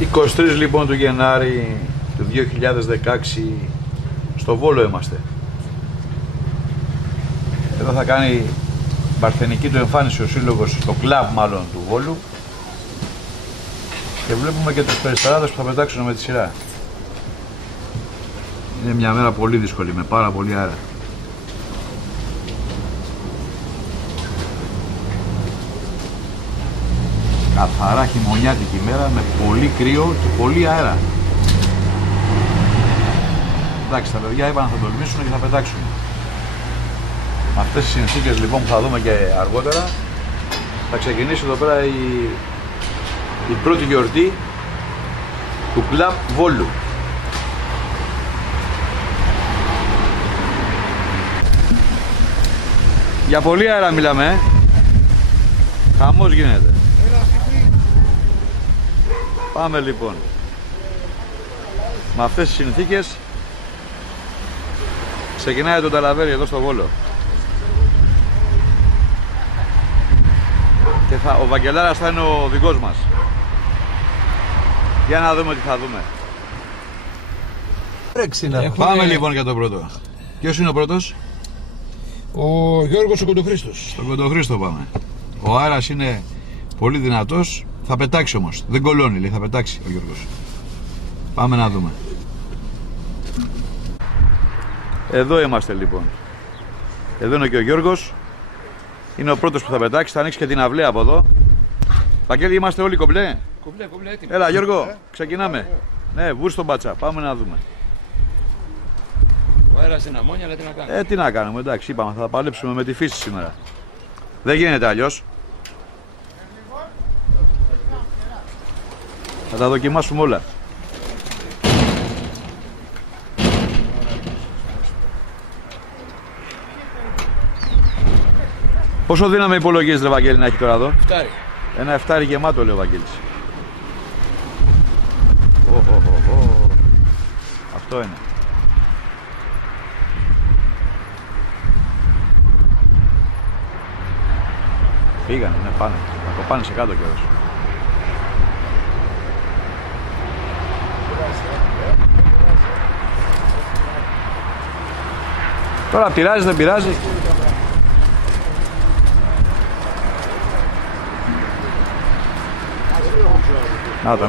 23 λοιπόν του Γενάρη του 2016 στο Βόλο είμαστε. Εδώ θα κάνει παρθενική του εμφάνιση ο σύλλογος στο κλαμπ μάλλον του Βόλου και βλέπουμε και τους περισταράδες που θα πετάξουν με τη σειρά. Είναι μια μέρα πολύ δύσκολη με πάρα πολύ αέρα. Καθαρά χειμωνιάτικη μέρα με πολύ κρύο και πολύ αέρα. Εντάξει, τα παιδιά είπαν να θα τολμήσουν και θα πετάξουν. Με αυτές τις συνθήκες λοιπόν που θα δούμε και αργότερα θα ξεκινήσει εδώ πέρα η πρώτη γιορτή του κλαμπ Βόλου. Για πολύ αέρα μιλάμε, χαμός γίνεται. Πάμε λοιπόν. Με αυτές τις συνθήκες ξεκινάει το ταλαβέρι εδώ στο Βόλο. Και ο Βαγγελάρας θα είναι ο οδηγός μας. Για να δούμε τι θα δούμε. Πάμε λοιπόν για τον πρώτο. Ποιος είναι ο πρώτος? Ο Γιώργος ο Κοντοχρήστος. Στον Κοντοχρήστο πάμε. Ο αέρας είναι πολύ δυνατός. Θα πετάξει όμως. Δεν κολώνει, λέει. Θα πετάξει ο Γιώργος. Πάμε να δούμε. Εδώ είμαστε λοιπόν. Εδώ είναι και ο Γιώργος. Είναι ο πρώτος που θα πετάξει. Θα ανοίξει και την αυλαία από εδώ. Βαγγέλη, είμαστε όλοι κομπλέ. Κομπλέ, έτοιμοι. Έλα Γιώργο, ξεκινάμε. Ναι, βουρ στον μπάτσα. Πάμε να δούμε. Ο αέρας είναι αμμόνια, αλλά τι να κάνουμε. Τι να κάνουμε, εντάξει, είπαμε, θα παλέψουμε με τη φύση σήμερα. Δεν γίνεται αλλιώς. Θα τα δοκιμάσουμε όλα. Πόσο δύναμη υπολογίζεις, ρε Βαγγέλη, να έχει τώρα εδώ? Φτάρι. Ένα εφτάρι γεμάτο, λέει ο Βαγγέλης. Αυτό είναι. Πήγανε, ναι, πάνε. Θα το πάνε σε κάτω κιόλας. Τώρα πειράζει, δεν πειράζει. Να το.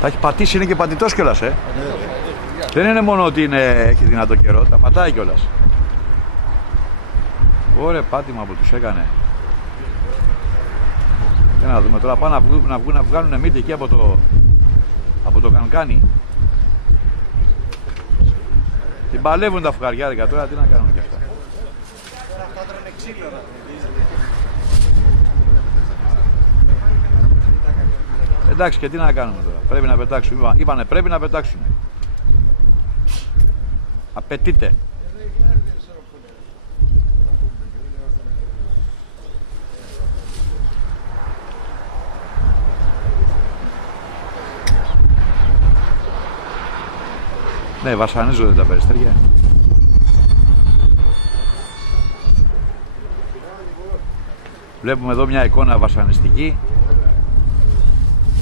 Τα έχει πατήσει, είναι και πατητός κιόλας, Δεν είναι μόνο ότι έχει δυνατό καιρό, τα πατάει κιόλας. Ωραία πάτημα που τους έκανε. Για να δούμε τώρα, πάνε να βγάλουν μύτη εκεί από το κανκάνι. Την παλεύουν τα φουγαριάρικα τώρα, τι να κάνουν κι αυτά. Εντάξει, και τι να κάνουμε τώρα, πρέπει να πετάξουμε, είπανε πρέπει να πετάξουμε. Απαιτείται. Ναι, βασανίζονται τα περιστέρια. Βλέπουμε εδώ μια εικόνα βασανιστική,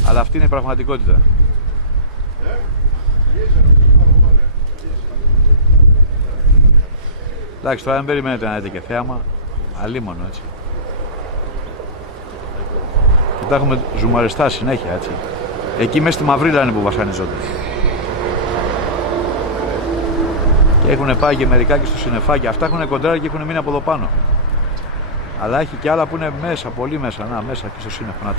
αλλά αυτή είναι η πραγματικότητα. Εντάξει, τώρα δεν περιμένετε να δείτε και θέαμα, αλίμονο έτσι. Και τα έχουμε ζουμαριστά συνέχεια έτσι. Εκεί μέσα στη Μαυρίλα είναι που βασανίζονται. Και έχουν πάει και μερικά και στο Συννεφάκι. Αυτά έχουν κοντράρει και έχουν μείνει από εδώ πάνω. Αλλά έχει και άλλα που είναι μέσα, πολύ μέσα. Να, μέσα και στο Σύννεφο. Να.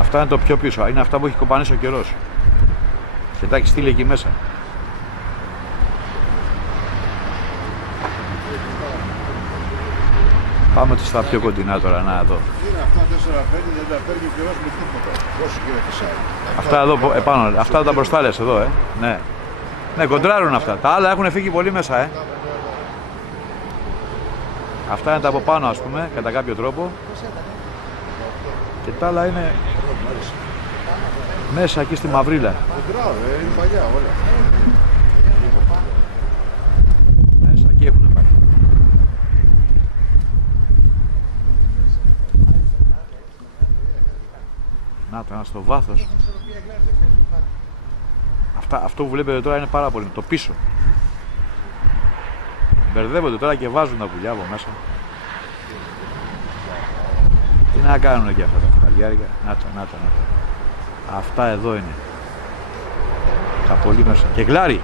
Αυτά είναι το πιο πίσω. Είναι αυτά που έχει κοπανίσει ο καιρός. Και τα έχει στείλει εκεί μέσα. Πάμε στα πιο κοντινά τώρα, να εδώ. Είναι αυτά 4-5, δεν τα παίρνει ο καιρός με τίποτα. Όσο και να φυσάει. Αυτά εδώ επάνω, αυτά τα μπροστά λες εδώ, ναι. Ναι, κοντράρουν αυτά. Τα άλλα έχουν φύγει πολύ μέσα, Αυτά είναι τα από πάνω, ας πούμε, κατά κάποιο τρόπο. Και τα άλλα είναι μέσα εκεί στη Μαυρίλα. Κοντράρουν, είναι παλιά όλα. Μέσα εκεί έχουν πάει. να στο βάθος. Αυτό που βλέπετε τώρα είναι πάρα πολύ. Το πίσω. Μπερδεύονται τώρα και βάζουν τα πουλιά από μέσα. Τι να κάνουν και αυτά τα φουκαλιάρικα. Να τα. Αυτά εδώ είναι. Τα πολύ μέσα. Και γλάρι.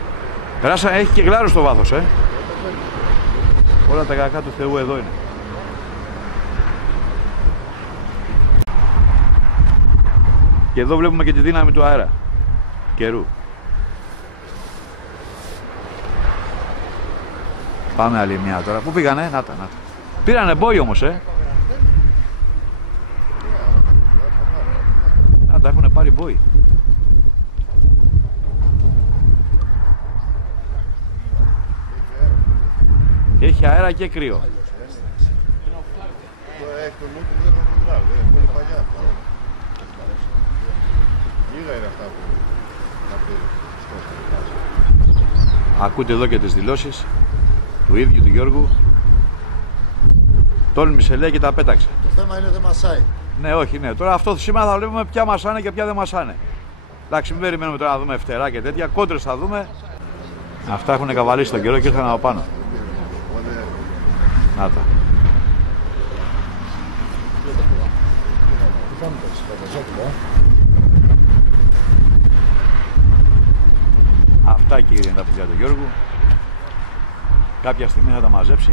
Έχει και γλάρο στο βάθος, Όλα τα κακά του Θεού εδώ είναι. Και εδώ βλέπουμε και τη δύναμη του αέρα. Καιρού. Πάμε άλλη μια τώρα. Πού πήγανε, να τα. Πήρανε μπόι όμως, Να τα έχουν πάρει μπόι. Και έχει αέρα και κρύο. Ακούτε εδώ και τις δηλώσεις του ίδιου του Γιώργου. Τόλμησε, λέει, και τα πέταξε. Το θέμα είναι δεν μασάει. Ναι, όχι, ναι. Τώρα αυτό σήμερα θα βλέπουμε ποια μασάνε και ποια δεν μασάνε. Εντάξει, μην περιμένουμε τώρα να δούμε φτερά και τέτοια. Κόντρες θα δούμε. Αυτά έχουν καβαλήσει τον καιρό και ήρθαν από πάνω. Να τα. Αυτά, κύριε, είναι τα πουλιά του Γιώργου. Κάποια στιγμή θα τα μαζέψει.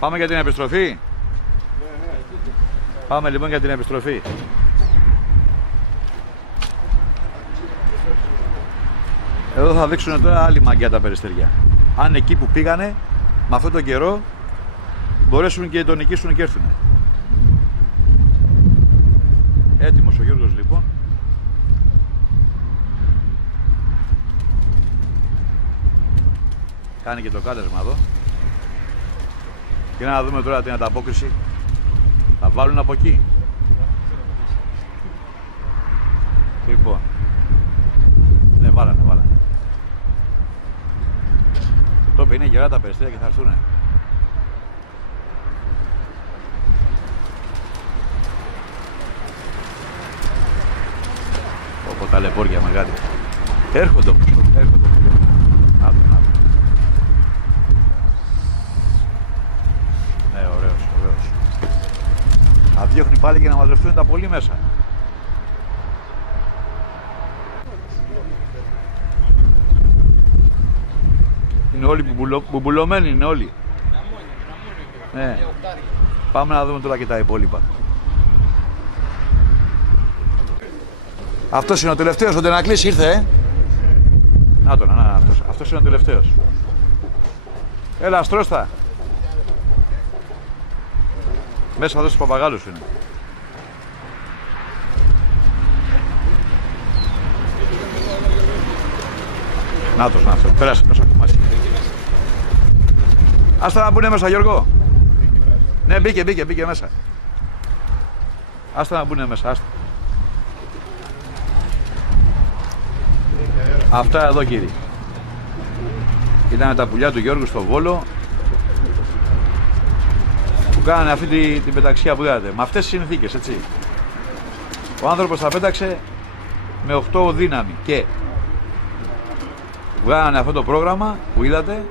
Πάμε για την επιστροφή. Πάμε λοιπόν για την επιστροφή. Εδώ θα δείξουν τώρα άλλη μαγκιά τα περιστεριά. Αν εκεί που πήγανε, με αυτόν τον καιρό, μπορέσουν και τον νικήσουν και έρθουν. Έτοιμος ο Γιώργος λοιπόν. Κάνει και το κάτεσμα εδώ. Και να δούμε τώρα την ανταπόκριση. Θα βάλουν από εκεί. Λοιπόν. Ναι, βάλανε. Το τόπι είναι γερά τα περιστέρια και θα έρθουνε. Όπω τα λεπόρια μεγάλη. Έρχονται όμως. Να. Ναι, ωραίος. Θα διώχνει πάλι για να μαζευτούν τα πολύ μέσα. Είναι όλοι μπουμπουλωμένοι, είναι όλοι. Ναι. Πάμε να δούμε τώρα και τα υπόλοιπα. Αυτός είναι ο τελευταίος, ο Τενακλής ήρθε, Να τον, αυτός είναι ο τελευταίος. Έλα, στρώστα. Μέσα εδώ στους παπαγάλους είναι. Νάτος, πέρασε μέσα από μας. Άστα να μπουνε μέσα, Γιώργο. Ναι, μπήκε μέσα. Άστα να μπουνε μέσα, άστα. Αυτά εδώ, κύριοι. Ήταν τα πουλιά του Γιώργου στο Βόλο που κάνανε αυτή την πεταξιά που είδατε. Με αυτές τις συνθήκες, έτσι. Ο άνθρωπος τα πέταξε με 8 δύναμη και βγάλανε αυτό το πρόγραμμα που είδατε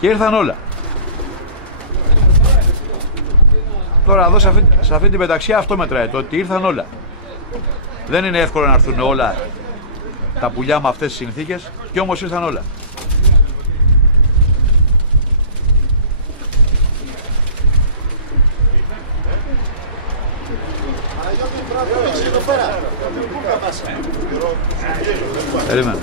και ήρθαν όλα. Τώρα εδώ σε αυτή την πεταξιά αυτό μετράει, το ότι ήρθαν όλα. Δεν είναι εύκολο να έρθουν όλα τα πουλιά με αυτές τις συνθήκες και όμως ήρθαν όλα. Περίμενε.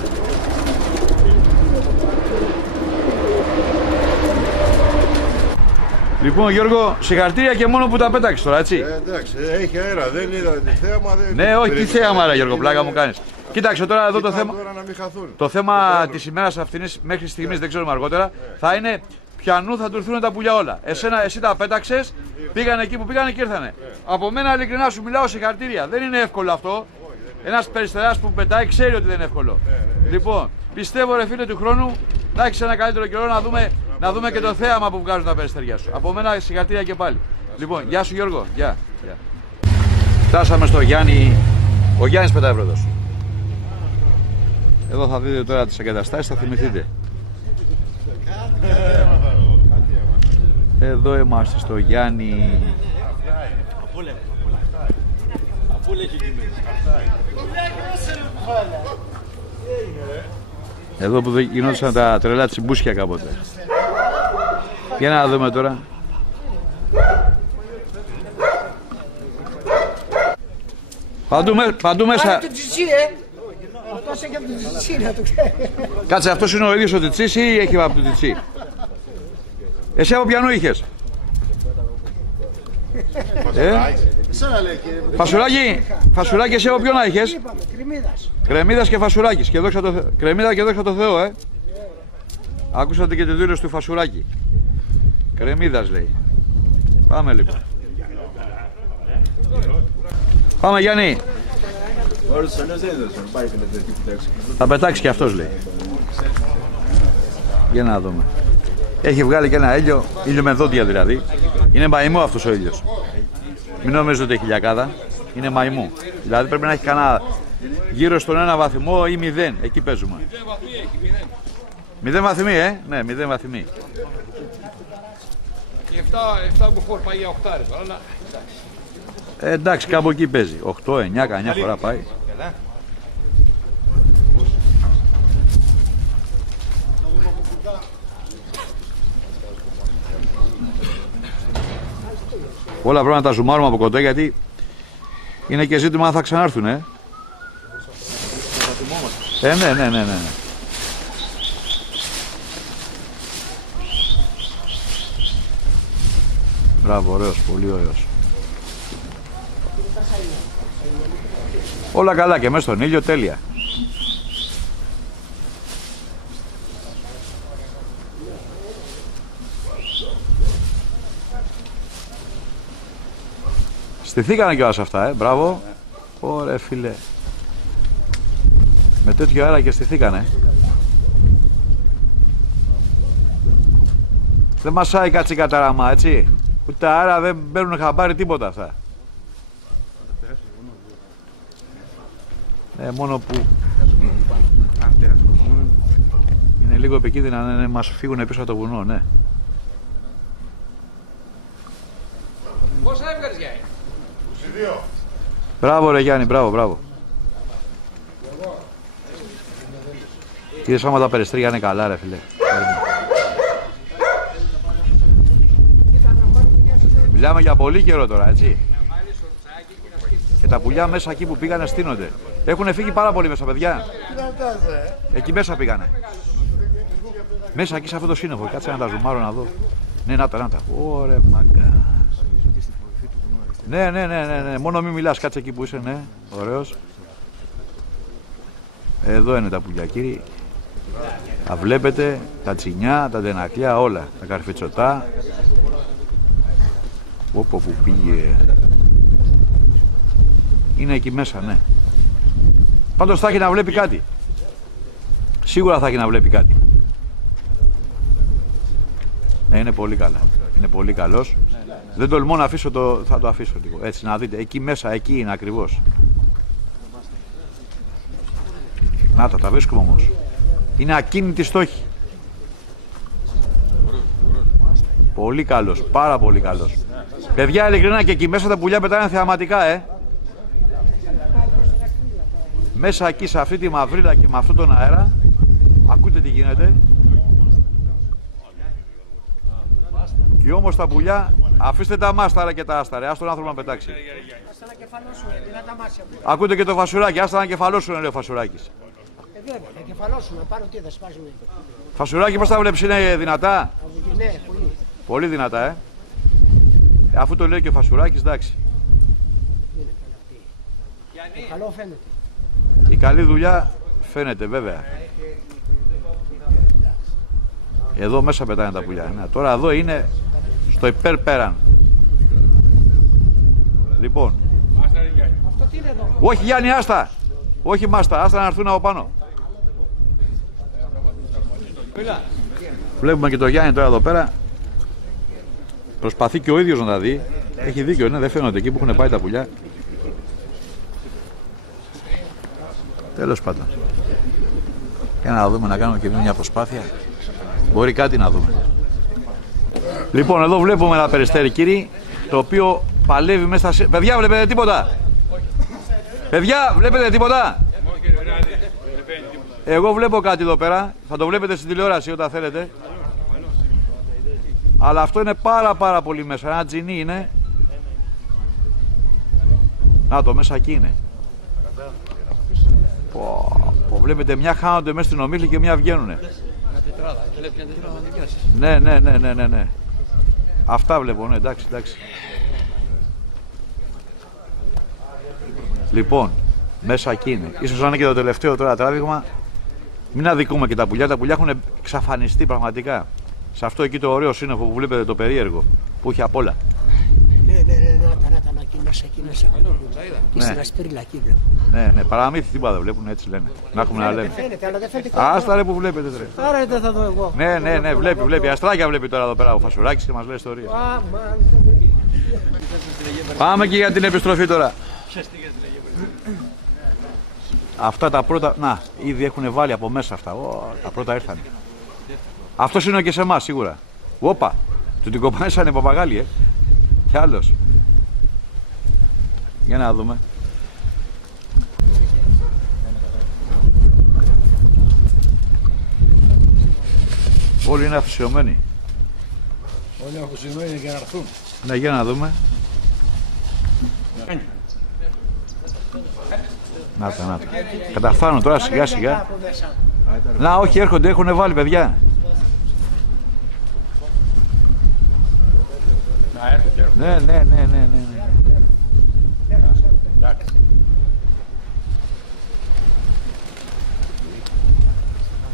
Λοιπόν, Γιώργο, συγχαρητήρια και μόνο που τα πέταξες τώρα, έτσι. Εντάξει, έχει αέρα, δεν είδα θέαμα. Ναι, όχι, τι θέαμα, ρε Γιώργο, πλάκα μου κάνεις. Κοίταξε τώρα εδώ το θέμα. Το θέμα της ημέρας αυτής μέχρι στιγμής, δεν ξέρουμε αργότερα, θα είναι ποιανού θα του έρθουν τα πουλιά όλα. Εσύ τα πέταξες, πήγανε εκεί που πήγανε και ήρθανε. Από μένα ειλικρινά σου μιλάω, συγχαρητήρια. Δεν είναι εύκολο αυτό. Ένας περιστεράς που πετάει ξέρει ότι δεν είναι εύκολο. Λοιπόν, πιστεύω, ρε φίλε, του χρόνου να έχεις ένα καλύτερο καιρό να δούμε Να δούμε και το θέαμα που βγάζουν τα περιστέρια σου. Από μένα συγχαρητήρια και πάλι. Λοιπόν, γεια σου Γιώργο. Γεια. Φτάσαμε στο Γιάννη. Ο Γιάννης Πεταευρώτος. Εδώ θα δείτε τώρα τις εγκαταστάσεις, θα θυμηθείτε. Εδώ είμαστε στο Γιάννη. Εδώ που γινόντουσαν τα τρελά τσιμπούσια κάποτε. Για να δούμε τώρα. Παντού μέσα. Αυτός έχει από το Τιτσί, να το ξέρει. Κάτσε, αυτός είναι ο ίδιος ο Τιτσής ή έχει από το Τιτσί? Εσύ από ποιανού είχες? Φασουράκι εσύ από ποιον να είχες? Είπαμε, κρεμμύδας. Κρεμμύδας και φασουράκης. Και δόξα το Θεώ. Κρεμμύδα και δόξα το Θεώ, Άκουσατε και τη δήλωση του Φασουράκη. Κρεμμύδας λέει. Πάμε λοιπόν. Πάμε Γιάννη. Θα πετάξει και αυτός λέει. Για να δούμε. Έχει βγάλει και ένα ήλιο με δόντια δηλαδή. Είναι μαϊμό αυτός ο ήλιος. Μην νομίζετε ότι έχει χιλιακάδα. Είναι μαϊμού. Δηλαδή πρέπει να έχει κανένα γύρω στον 1 βαθμό ή 0. Εκεί παίζουμε. 0 βαθμοί, ναι, 0 βαθμοί. Και 7 μποφόρ πάει για 8 τώρα, αλλά εντάξει, κάπου εκεί παίζει. 8, 9, κανιά φορά πάει. Όλα πρέπει να τα ζουμάρουμε από κοντά γιατί είναι και ζήτημα αν θα ξανάρθουν, ναι. Μπράβο, ωραίος, πολύ ωραίος. Όλα καλά και μέσα στον ήλιο, τέλεια. Στηθήκανε κιόλας αυτά, μπράβο. Ωραία φίλε. Με τέτοιο αέρα και στηθήκανε. Δεν μασάει κάτσι καταραμά, έτσι. Ούτε αέρα δεν παίρνουν χαμπάρι τίποτα αυτά. Μόνο που είναι λίγο επικίνδυνα να μας φύγουν πίσω από το βουνό, ναι. πόσα έβγαλες Γιάννη? 22. Μπράβο ρε Γιάννη, μπράβο. Είδες άμα τα περιστρίγια είναι καλά ρε φίλε. Μιλάμε για πολύ καιρό τώρα, έτσι. Και τα πουλιά μέσα εκεί που πήγανε στείνονται. Έχουν φύγει πάρα πολύ μέσα, παιδιά. Εκεί μέσα πήγανε. Μέσα εκεί σε αυτό το σύννεφο. Κάτσε να τα ζουμάρω να δω. Ναι, να τα. Ωραία, μαγκά. Ναι. Μόνο μην μιλάς, κάτσε εκεί που είσαι, ναι. Ωραίος. Εδώ είναι τα πουλιά, κύριοι. Τα βλέπετε, τα τσινιά, τα τενακλιά, όλα. Τα καρφιτσοτά. Όπου που πήγε. Είναι εκεί μέσα, ναι. Πάντως θα έχει να βλέπει κάτι. Σίγουρα θα έχει να βλέπει κάτι. Ναι, είναι πολύ καλά. Είναι πολύ καλός. Δεν τολμώ να αφήσω το... Θα το αφήσω λίγο. Έτσι, να δείτε. Εκεί μέσα, εκεί είναι ακριβώς. Να τα βρίσκουμε όμως. Είναι ακίνητη στόχη. Πολύ καλός. Πάρα πολύ καλός. Παιδιά, ειλικρινά, και εκεί μέσα τα πουλιά πετάνε θεαματικά, Μέσα εκεί σε αυτή τη μαυρίλα και με αυτόν τον αέρα, ακούτε τι γίνεται. Και όμως τα πουλιά, αφήστε τα μάσταρα και τα άσταρα, ας τον άνθρωπο να πετάξει. Ακούτε και το φασουράκι, άστα να κεφαλώσουν, λέει ο Φασουράκης. Βέβαια, να κεφαλώσουν, να πάρουν τι θα σπάσουν. Φασουράκι, πώς τα βλέπεις, είναι δυνατά? Ναι, πολύ. Πολύ δυνατά, Αφού το λέει και ο Φασουράκης, εντάξει. Καλό φαίνεται. Η καλή δουλειά φαίνεται, βέβαια. Εδώ μέσα πετάνε τα πουλιά. Τώρα εδώ είναι στο υπερπέραν. Λοιπόν. Αυτό τι είναι εδώ? Όχι Γιάννη, άστα. Όχι μάστα, άστα να έρθουν από πάνω. Βλέπουμε και το Γιάννη τώρα εδώ πέρα. Προσπαθεί και ο ίδιος να τα δει. Έχει δίκιο, ναι, δεν φαίνονται εκεί που έχουν πάει τα πουλιά. Τέλος πάντων. Για να δούμε, να κάνουμε και μια προσπάθεια. Μπορεί κάτι να δούμε. Λοιπόν, εδώ βλέπουμε ένα περιστέρι, κύριοι, το οποίο παλεύει μέσα στα... Παιδιά, βλέπετε τίποτα? Παιδιά, βλέπετε τίποτα? Εγώ βλέπω κάτι εδώ πέρα. Θα το βλέπετε στην τηλεόραση όταν θέλετε. Αλλά αυτό είναι πάρα πολύ μέσα. Ένα τζινί είναι. Να το μέσα εκεί είναι. Βλέπετε, μια χάνονται μέσα στην ομίχλη και μια βγαίνουνε. Ναι. Αυτά βλέπω, ναι, εντάξει. Λοιπόν, μέσα εκεί είναι. Ίσως να είναι και το τελευταίο τώρα τράβηγμα. Μην αδικούμε και τα πουλιά. Τα πουλιά έχουν εξαφανιστεί πραγματικά. Σε αυτό εκεί το ωραίο σύννεφο που βλέπετε, το περίεργο, που έχει απ' όλα. Ναι, εκεί μέσα. Και στην ασπρίλα εκεί βλέπω. Ναι, παραμύθι τίποτα δεν βλέπουν, έτσι λένε. Να έχουμε να λέμε. Φαίνεται, αλλά δεν φαίνεται. Άστα ρε που βλέπετε, ρε. Άρα δεν θα δω εγώ. Ναι, βλέπει. Αστράκια βλέπει τώρα εδώ πέρα ο Φασουράκης και μας λέει ιστορία. Πάμε και για την επιστροφή τώρα. Αυτά τα πρώτα, να, ήδη έχουν βάλει από μέσα αυτά. Τα πρώτα ήρθαν. Αυτός είναι και σε εμάς σίγουρα. Όπα, του την κοπάνησανε παπαγάλοι, Κι άλλος. Για να δούμε. Όλοι είναι αφησιωμένοι. Όλοι αφησιωμένοι για να έρθουν. Ναι, για να δούμε. Να τα. Καταφθάνουν τώρα σιγά. Να, όχι, έρχονται, έχουν βάλει, παιδιά. Ναι.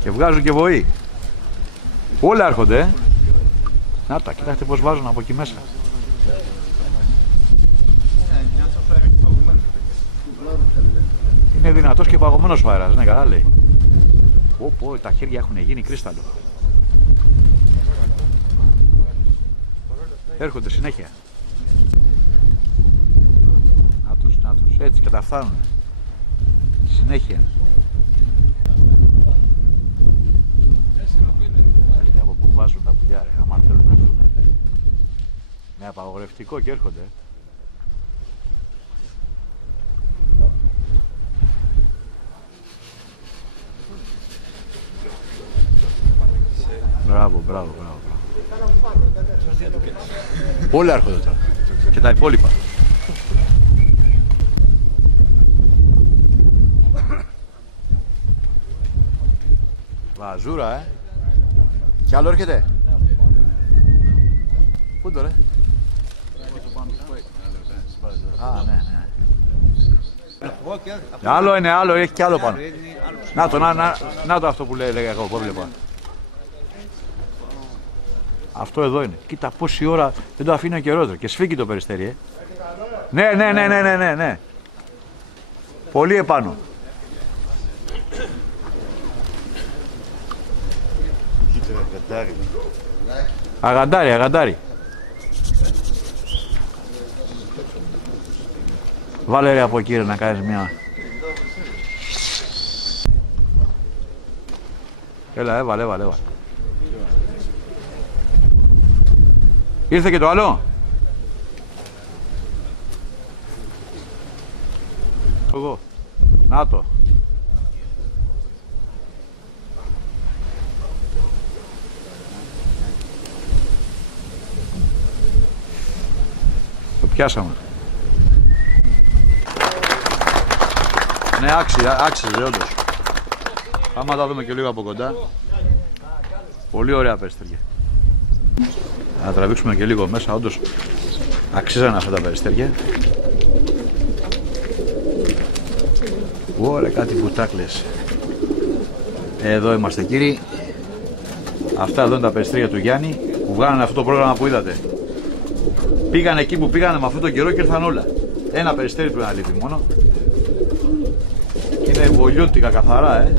Και βγάζουν και βοή. Όλα έρχονται, Να τα, κοιτάξτε πως βάζουν από εκεί μέσα. Είναι δυνατός και παγωμένος ο αέρας, ναι, καλά λέει. Πω, τα χέρια έχουν γίνει κρίσταλο. Έρχονται συνέχεια. Να τους, έτσι καταφθάνουν. Συνέχεια. Κοιτάξτε από πού βάζουν τα πουλιά, ρε, άμα θέλουν να έρθουν. Με απαγορευτικό και έρχονται. Μπράβο. Όλα έρχονται τώρα. Και τα υπόλοιπα. Βαζούρα, Κι άλλο έρχεται. Πού το ρε? Α, ναι. Άλλο, έχει κι άλλο πάνω. Να το αυτό που λέγα εγώ, που έβλεπα. Αυτό εδώ είναι. Κοίτα πόση ώρα δεν το αφήνει ο καιρό και σφίγγει το περιστέρι, Ναι. Πολύ επάνω. Αγαντάρι. Βάλε ρε από εκεί ρε, να κάνεις μια. Έλα, έβαλε. Ήρθε και το άλλο. Εγώ. Να το. Το πιάσαμε. Ναι, άξιζε όντως. Άμα τα δούμε και λίγο από κοντά. Πολύ ωραία περιστέρια. Να τραβήξουμε και λίγο μέσα, όντως αξίζανε αυτά τα περιστέρια. Ωραία, κάτι πουτάκλες. Εδώ είμαστε κύριοι. Αυτά εδώ είναι τα περιστέρια του Γιάννη που βγάλανε αυτό το πρόγραμμα που είδατε. Πήγαν εκεί που πήγανε με αυτόν τον καιρό και ήρθαν όλα. Ένα περιστέρι του να λείπει μόνο. Είναι βολιώτικα καθαρά,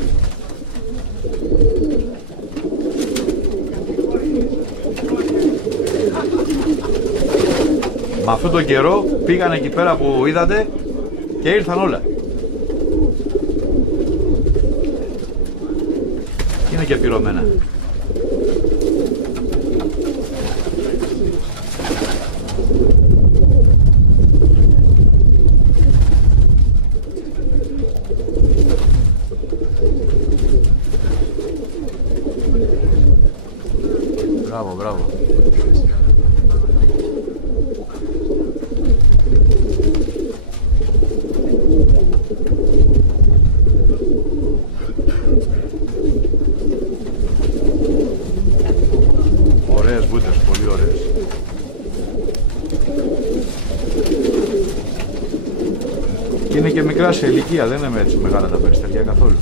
Με αυτόν τον καιρό πήγαν εκεί πέρα που είδατε και ήρθαν όλα. Είναι και πυρωμένα. Μπράβο, μπράβο. Ωραίες βούτες, πολύ ωραίες. Και είναι και μικρά σε ηλικία, δεν είναι έτσι μεγάλα τα περιστέρια καθόλου.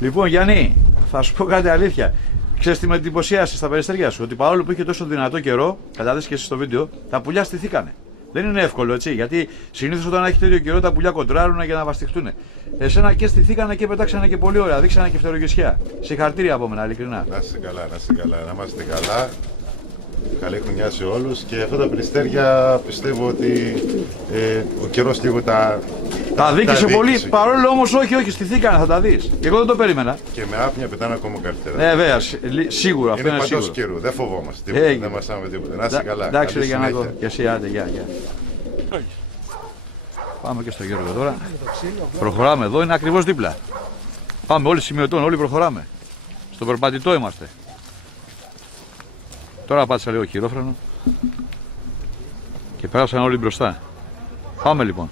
Λοιπόν, Γιάννη, θα σου πω κάτι αλήθεια. Ξέρεις τι με εντυπωσίασε στα περιστέρια σου? Ότι παρόλο που είχε τόσο δυνατό καιρό, κατάδεσαι και εσύ στο βίντεο, τα πουλιά στηθήκανε. Δεν είναι εύκολο, έτσι, γιατί συνήθως όταν έχει τέτοιο καιρό τα πουλιά κοντράρουν για να βαστιχτούν. Εσένα και στηθήκανε και πετάξανε και πολύ ωραία, δείξανε και φτερογεσιά. Συγχαρητήρια από μένα, ειλικρινά. Να είστε καλά, να είστε καλά, να είμαστε καλά. Καλή χρονιά σε όλους και αυτά τα περιστέρια πιστεύω ότι ο καιρός λίγο τα δίκησε πολύ, δίκησε. παρόλο όμως όχι, στηθήκανε, θα τα δεις. Εγώ δεν το περίμενα. Και με άπνοια πετάνε ακόμα καλύτερα. Βέβαια, σίγουρα, αυτό είναι παντός σίγουρο. καιρού, δεν φοβόμαστε τίποτα, δεν μασάμε τίποτα. Να είστε καλά. Εντάξει, Καλή για να συνέχεια. το. Και εσύ, άντε, γεια. Πάμε και στο Γιώργο τώρα. Προχωράμε εδώ, είναι ακριβώς δίπλα. Πάμε όλοι σημειωτών, όλοι προχωράμε. Στο περπατητό είμαστε. Τώρα πάτησα λίγο χειρόφρενο και πέρασαν όλοι μπροστά. Πάμε λοιπόν.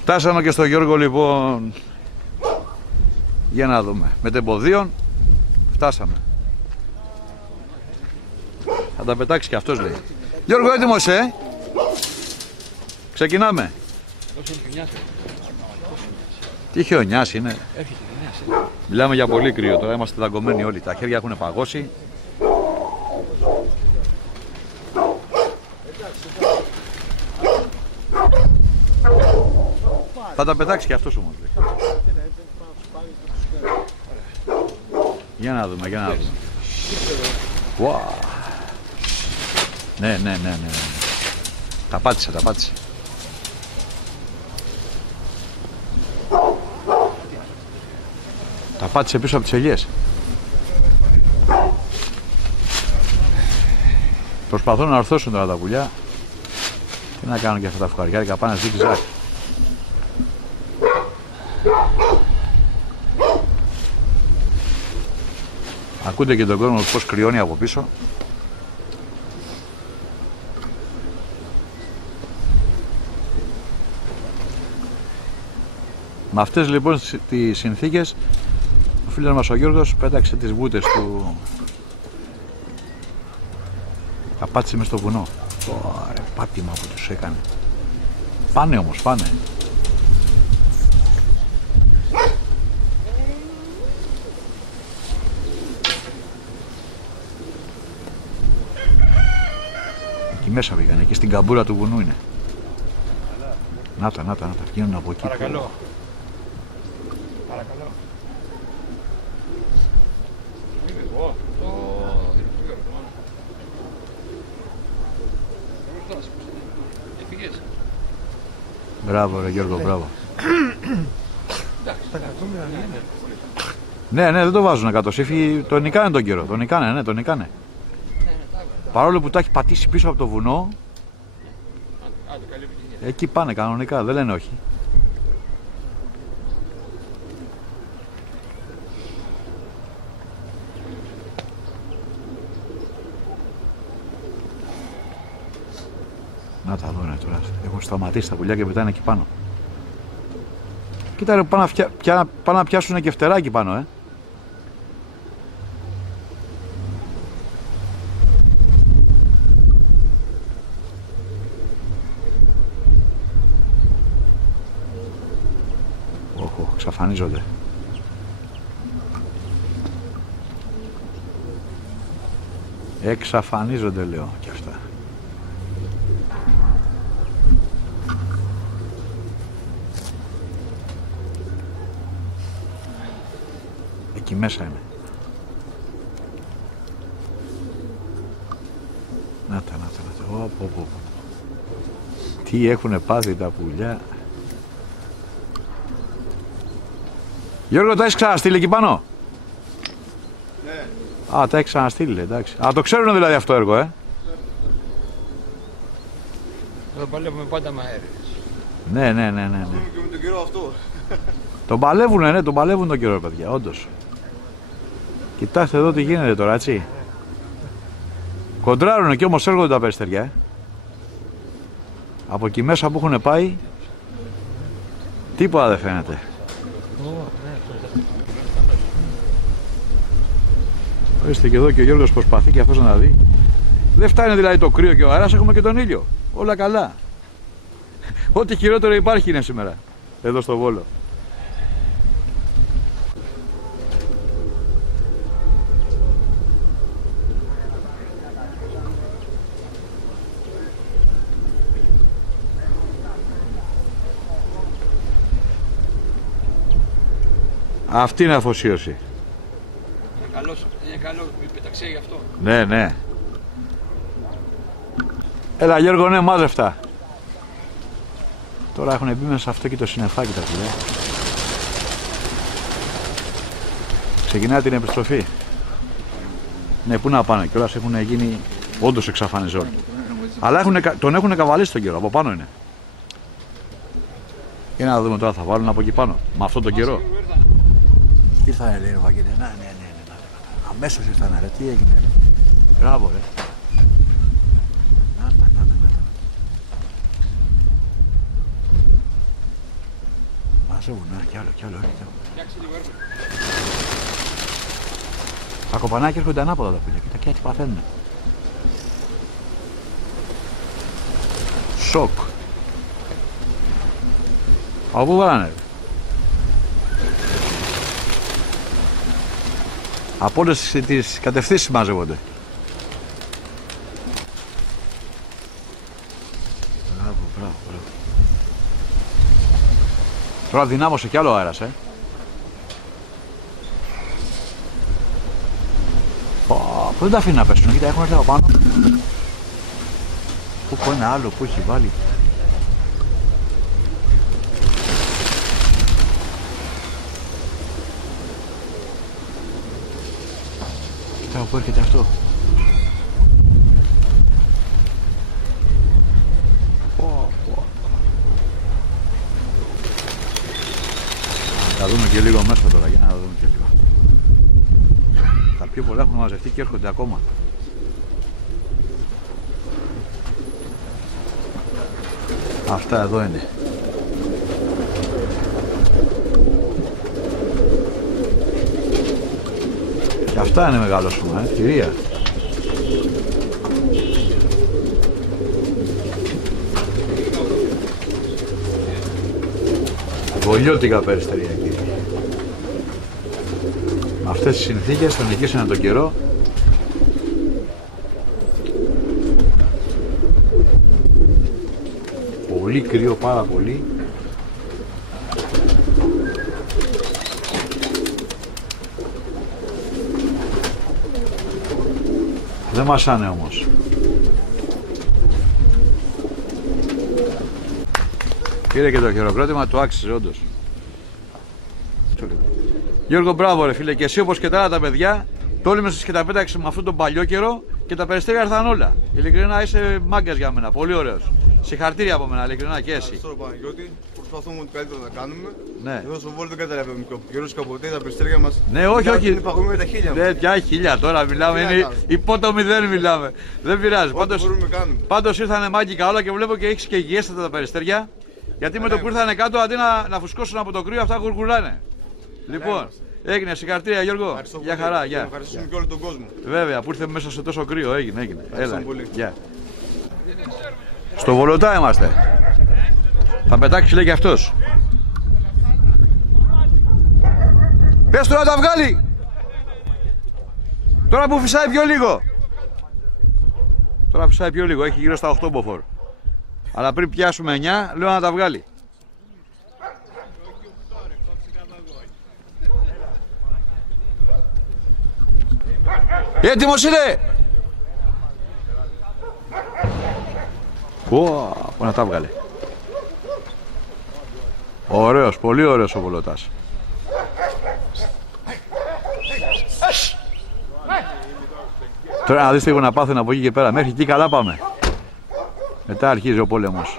Φτάσαμε και στο Γιώργο λοιπόν. Για να δούμε. Με τεμποδίων φτάσαμε. Θα τα πετάξει και αυτός λέει. Γιώργο, έτοιμος, Ξεκινάμε. Τι χιονιάς είναι. Μιλάμε για πολύ κρύο τώρα, είμαστε δαγκωμένοι όλοι. Τα χέρια έχουν παγώσει. Θα τα πετάξει και αυτός όμως. Για να δούμε, για να δούμε. Wow. Ναι. Τα πάτησε. Τα πάτησε πίσω από τις ελιές. Προσπαθούν να ορθώσουν τώρα τα πουλιά. Τι να κάνουν και αυτά τα φουκαριάρικα, πάνε ζικ-ζακ. Ακούτε και τον κόσμο πως κρυώνει από πίσω. Με αυτές λοιπόν τις συνθήκες ο φίλος μας ο Γιώργος πέταξε τις βούτες του. Τα πάτησε μες στο βουνό. Ωραία, πάτημα που τους έκανε. Πάνε όμως, πάνε. Εκεί μέσα πήγαν, εκεί στην καμπούρα του βουνού είναι. Να τα, βγαίνουν από εκεί. Παρακαλώ. Μπράβο ρε Γιώργο, μπράβο. Ναι, δεν το βάζουν κάτω σύφι, τον νικάνε τον καιρό, τον νικάνε. Παρόλο που τα έχει πατήσει πίσω από το βουνό, εκεί πάνε κανονικά, δεν λένε όχι. Να τα δούνε τώρα, έχουν σταματήσει τα πουλιά και πετάνε εκεί πάνω. Κοίτα ρε, πάνε να πιάσουν και φτερά εκεί πάνω, Εξαφανίζονται. Εξαφανίζονται λέω και αυτά. εκεί μέσα είναι. Να τα. Τι έχουνε πάθει τα πουλιά. Γιώργο, τα έχεις ξαναστείλει εκεί πάνω? Ναι. Α, τα έχεις ξαναστείλει, εντάξει. Α, το ξέρουν δηλαδή αυτό έργο, Εδώ παλεύουμε πάντα με αέρες. Ναι. Και με τον καιρό αυτό. Τον παλεύουνε, ναι, τον παλεύουν τον καιρό, παιδιά, όντως. Κοιτάξτε εδώ τι γίνεται τώρα, έτσι. Κοντράρουνε και όμως έρχονται τα περιστεριά, Από εκεί μέσα που έχουν πάει, τίποτα δεν φαίνεται. Ορίστε και εδώ και ο Γιώργος προσπαθεί και αυτός να δει. Δεν φτάνει δηλαδή το κρύο και ο αέρας, έχουμε και τον ήλιο. Όλα καλά. Ό,τι χειρότερο υπάρχει είναι σήμερα, εδώ στο Βόλο. Αυτή είναι αφοσίωση. Είναι καλό πεταξία γι' αυτό. Ναι. Έλα Γιώργο, ναι, μάζευτα. Τώρα έχουν μπει μέσα σε αυτό και το συννεφάκι τα πουλιά. Ξεκινάει την επιστροφή. Ναι, πού να πάνε κιόλας, έχουν γίνει όντως εξαφανιζόμενοι. Αλλά τον έχουν καβαλήσει τον καιρό, από πάνω είναι. Για να δούμε τώρα, θα βάλουν από εκεί πάνω, με αυτόν τον καιρό. Ήρθανε λέει ο Βαγγέλης, ναι. Αμέσως ήρθανε ρε, τι έγινε ρε. Μπράβο ρε. Να τα. Μαζεύουν, κι άλλο. Τα κοπανάκια έρχονται ανάποδα τα πουλιά, κοίτα και έτσι παθαίνουν. Σοκ. Από πού βάλανε ρε. Από όλες τις κατευθύνσεις μαζεύονται. Μπράβο. Τώρα δυνάμωσε κι άλλο αέρας, δεν τα αφήνει να πέσουν, κοίτα, έχουν έρθει από πάνω. Πού είναι άλλο που έχει βάλει. Κοίτα που έρχεται αυτό. Θα δούμε και λίγο μέσα τώρα, για να δούμε και λίγο. Τα πιο πολλά έχουν μαζευτεί και έρχονται ακόμα. Αυτά εδώ είναι. Και αυτά είναι μεγάλο σώμα, κυρία. Βολιώτικα περιστερία, κύριε. Με αυτές τις συνθήκες θα νικήσανε τον καιρό. Πολύ κρύο, πάρα πολύ. Δεν μασάνε όμως. Πήρε και το χειροκρότημα, του άξιζε όντως. Γιώργο, μπράβο ρε φίλε, και εσύ όπως και τα άλλα τα παιδιά, τόλμησες και τα πέταξες με αυτόν τον παλιό καιρό και τα περιστέρια ήρθαν όλα. Ειλικρινά είσαι μάγκας για μένα, πολύ ωραίος. Συγχαρητήρια από μένα, ειλικρινά και εσύ. Ευχαριστώ Παναγιώτη, προσπαθούμε ό,τι καλύτερο να κάνουμε. Ναι. Εδώ στο Βόλο δεν καταλαβαίνουμε και ο καιρός καποτέ, τα περιστέρια μας. Ναι, όχι. Είναι παγωμένα τα χίλια μας. Ναι, πια χίλια τώρα μιλάμε, είναι υπότομη δεν μιλάμε. Δεν πειράζει. Πάντως ήρθανε μάγκικα όλα και βλέπω και έχεις και υγιέστατα τα περιστέρια. Γιατί με το που ήρθανε κάτω αντί να φουσκώσουν από το κρύο, αυτά γουργουράνε. Λοιπόν, έγινε, συγχαρητήρια Γιώργο. Γεια χαρά, γεια. Ευχαριστούμε και όλο τον κόσμο. Βέβαια, που ήρθε μέσα σε τόσο κρύο, έγινε. Έλα, πολύ. γεια. Στο Βολωτά είμαστε. Θα πετάξει λέει και αυτός. Πες του να τα βγάλει. Τώρα που φυσάει πιο λίγο. Τώρα φυσάει πιο λίγο, έχει γύρω στα 8 μποφόρ. Αλλά πριν πιάσουμε 9, λέω να τα βγάλει. Έτοιμος είναι! Πού να τα βγάλε. Ωραίος, πολύ ωραίος ο Βολωτάς. Τώρα να δεις λίγο να πάθουν από εκεί και πέρα. Μέχρι εκεί καλά πάμε. Μετά αρχίζει ο πόλεμος.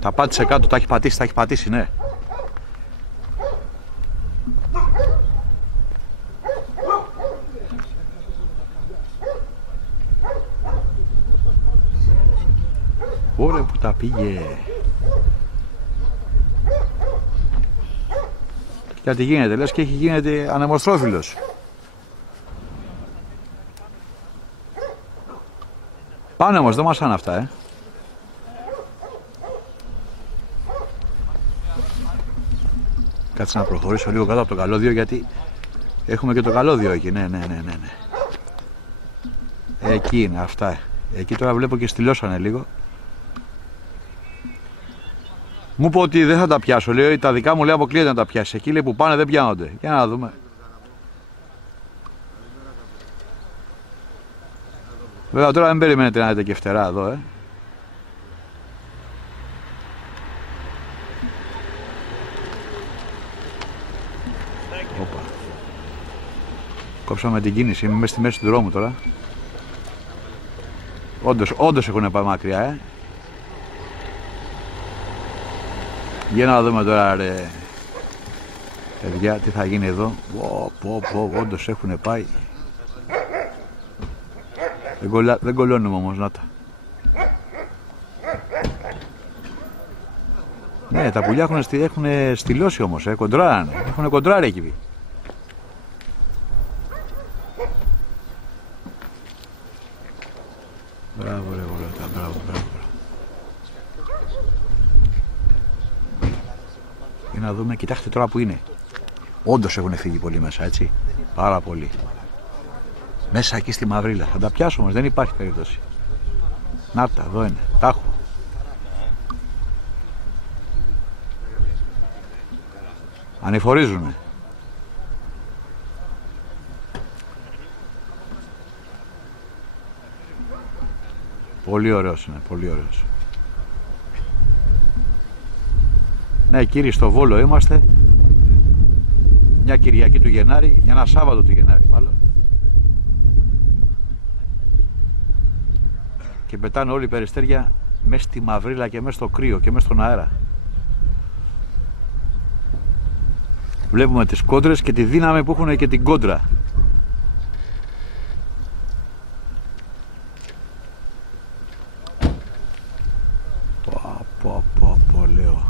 Τα πάτησε κάτω, τα έχει πατήσει, ναι. Ωραία που τα πήγε. Γιατί γίνεται, λες και έχει γίνεται ανεμοστρόφυλλος. Πάνε όμως, δεν μας φάνε αυτά, Κάτσε να προχωρήσω λίγο κάτω από το καλώδιο, γιατί έχουμε και το καλώδιο εκεί, ναι. Εκεί είναι, αυτά. Εκεί τώρα βλέπω και στυλώσανε λίγο. Μου είπε ότι δεν θα τα πιάσω, λέει, τα δικά μου λέει αποκλείεται να τα πιάσει. Εκεί λέει που πάνε δεν πιάνονται. Για να δούμε. Βέβαια τώρα δεν περιμένετε να δείτε και φτερά εδώ, Όπα. Κόψαμε την κίνηση, είμαι μέσα στη μέση του δρόμου τώρα. Όντως έχουν πάει μακριά, Για να δούμε τώρα, ρε παιδιά, τι θα γίνει εδώ. Όντως έχουν πάει. Δεν κολλώνουμε όμως, να τα. Ναι, τα πουλιά έχουν στυλώσει όμως, κοντράρανε. Έχουν κοντράρει εκεί. Μπράβο ρε Βολωτά, μπράβο. Για να δούμε, κοιτάξτε τώρα που είναι. Όντως έχουν φύγει πολύ μέσα, έτσι. Πάρα πολύ. Μέσα εκεί στη μαυρίλα. Θα τα πιάσω όμως, δεν υπάρχει περίπτωση. Να τα, εδώ είναι. Τα έχω. Ανηφορίζουνε. Πολύ ωραίος είναι, πολύ ωραίος. Ναι κύριοι, στο Βόλο είμαστε. Μια Κυριακή του Γενάρη, ένα Σάββατο του Γενάρη μάλλον. Και πετάνε όλοι οι περιστέρια μέσα στη μαυρίλα και μέσα στο κρύο και μέσα στον αέρα. Βλέπουμε τις κόντρες και τη δύναμη που έχουν και την κόντρα. Πω, λέω.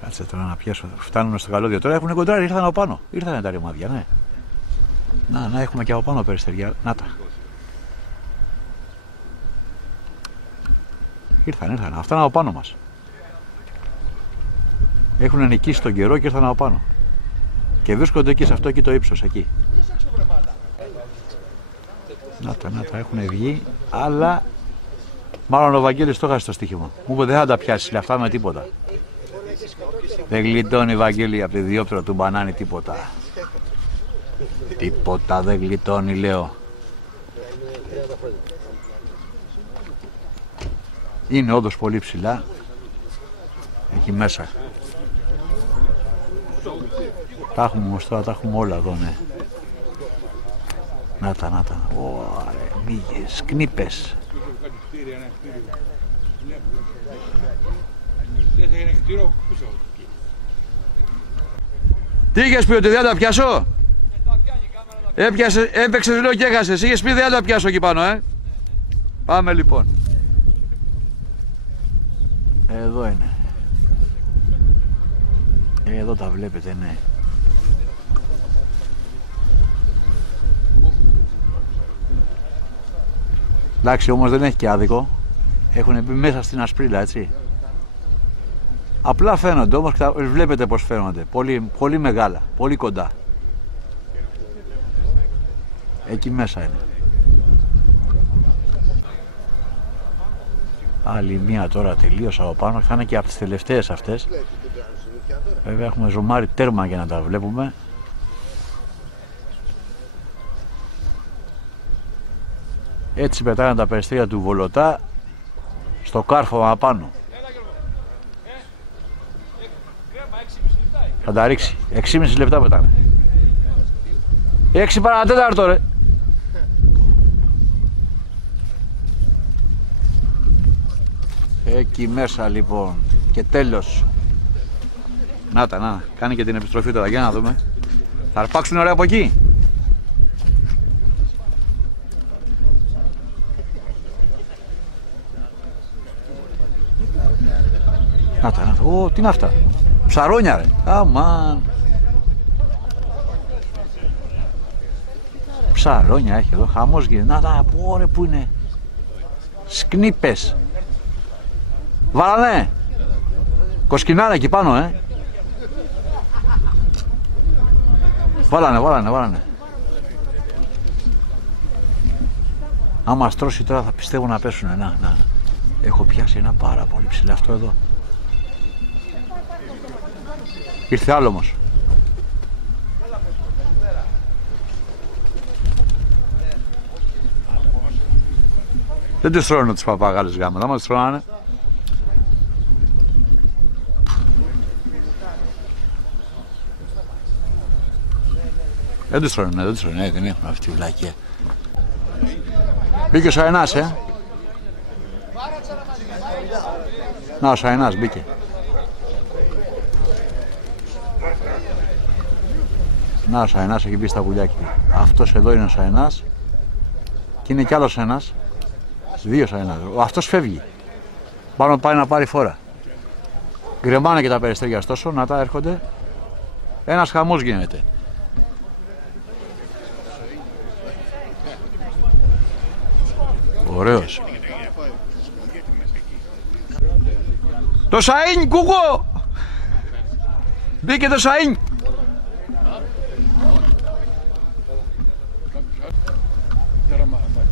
Κάτσε τώρα να πιάσω. Φτάνουμε στο καλώδιο. Τώρα έχουν κοντράρει, ήρθαν από πάνω. Ήρθαν τα ρημάδια, ναι. Να έχουμε και από πάνω περιστεριά. Να τα. Ήρθαν. Αυτά είναι από πάνω μας. Έχουν νικήσει τον καιρό και ήρθαν από πάνω. Και βρίσκονται εκεί, σε αυτό εκεί το ύψος, εκεί. Να τα, έχουν βγει, αλλά μάλλον ο Βαγγέλης το έχασε το στοίχημα. Μου είπε δεν θα τα πιάσει, αυτά με τίποτα. Δεν γλιτώνει, Βαγγέλη, από τη διόπτρα του μπανάνι τίποτα. Τίποτα δεν γλιτώνει, λέω. Είναι όντως πολύ ψηλά. Εκεί μέσα. Τα έχουμε όμως τώρα, τα έχουμε όλα εδώ, ναι. Να τα. Ωραία, μύγες, κνίπες. Τι είχες πει, ότι δεν τα πιάσω? Έπαιξες, λέω, και έχασες. Είχες πει δεν τα πιάσω εκεί πάνω, Πάμε λοιπόν. Εδώ είναι. Εδώ τα βλέπετε, ναι. Εντάξει, όμως δεν έχει και άδικο. Έχουν μπει μέσα στην ασπρίλα, έτσι. Απλά φαίνονται, όμως βλέπετε πως φαίνονται. Πολύ, πολύ μεγάλα, πολύ κοντά. Εκεί μέσα είναι. Άλλη μία τώρα τελείως από πάνω. Θα είναι και από τις τελευταίες αυτές. Βέβαια έχουμε ζωμάρει τέρμα για να τα βλέπουμε. Έτσι πετάνε τα περιστέρια του Βολωτά στο κάρφωμα πάνω. Θα τα ρίξει. 6,5 λεπτά πετάνε. 6 παρατέταρτο ρε. Εκεί μέσα λοιπόν. Και τέλος. Να τα, να. Κάνει και την επιστροφή τώρα. Για να δούμε. Θα αρπάξουν ωραία από εκεί. Να τα, να τα. Ω, τι είναι αυτά. Ψαρόνια ρε. Αμάν. Ψαρόνια έχει εδώ. Χαμός γίνεται. Να τα, πω ρε, πού είναι. Σκνίπες. Βάλανε. Κοσκινάνε εκεί πάνω, Βάλανε. Άμα στρώσει τώρα θα πιστεύω να πέσουνε. Να. Έχω πιάσει ένα πάρα πολύ ψηλά αυτό εδώ. Ήρθε άλλο όμως. Δεν τους τρώνε τους παπαγάλους γάμματα, άμα τους τρώνανε. Δεν τους τρώνε, δεν έχουν αυτή τη βλακία. Μπήκε ο Σαϊνάς, Να, ο Σαϊνάς μπήκε. Να, ο Σαϊνάς έχει μπει στα πουλιάκια. Αυτός εδώ είναι ο Σαϊνάς. Και είναι κι άλλος ένας. 2 Σαϊνάς. Αυτός φεύγει. Πάνω πάει να πάρει φόρα. Γκρεμάνε και τα περιστέρια ωστόσο, να τα έρχονται. Ένας χαμός γίνεται. Ωραίος. Το Σαΐν, Κούκο! Μπήκε το Σαΐν!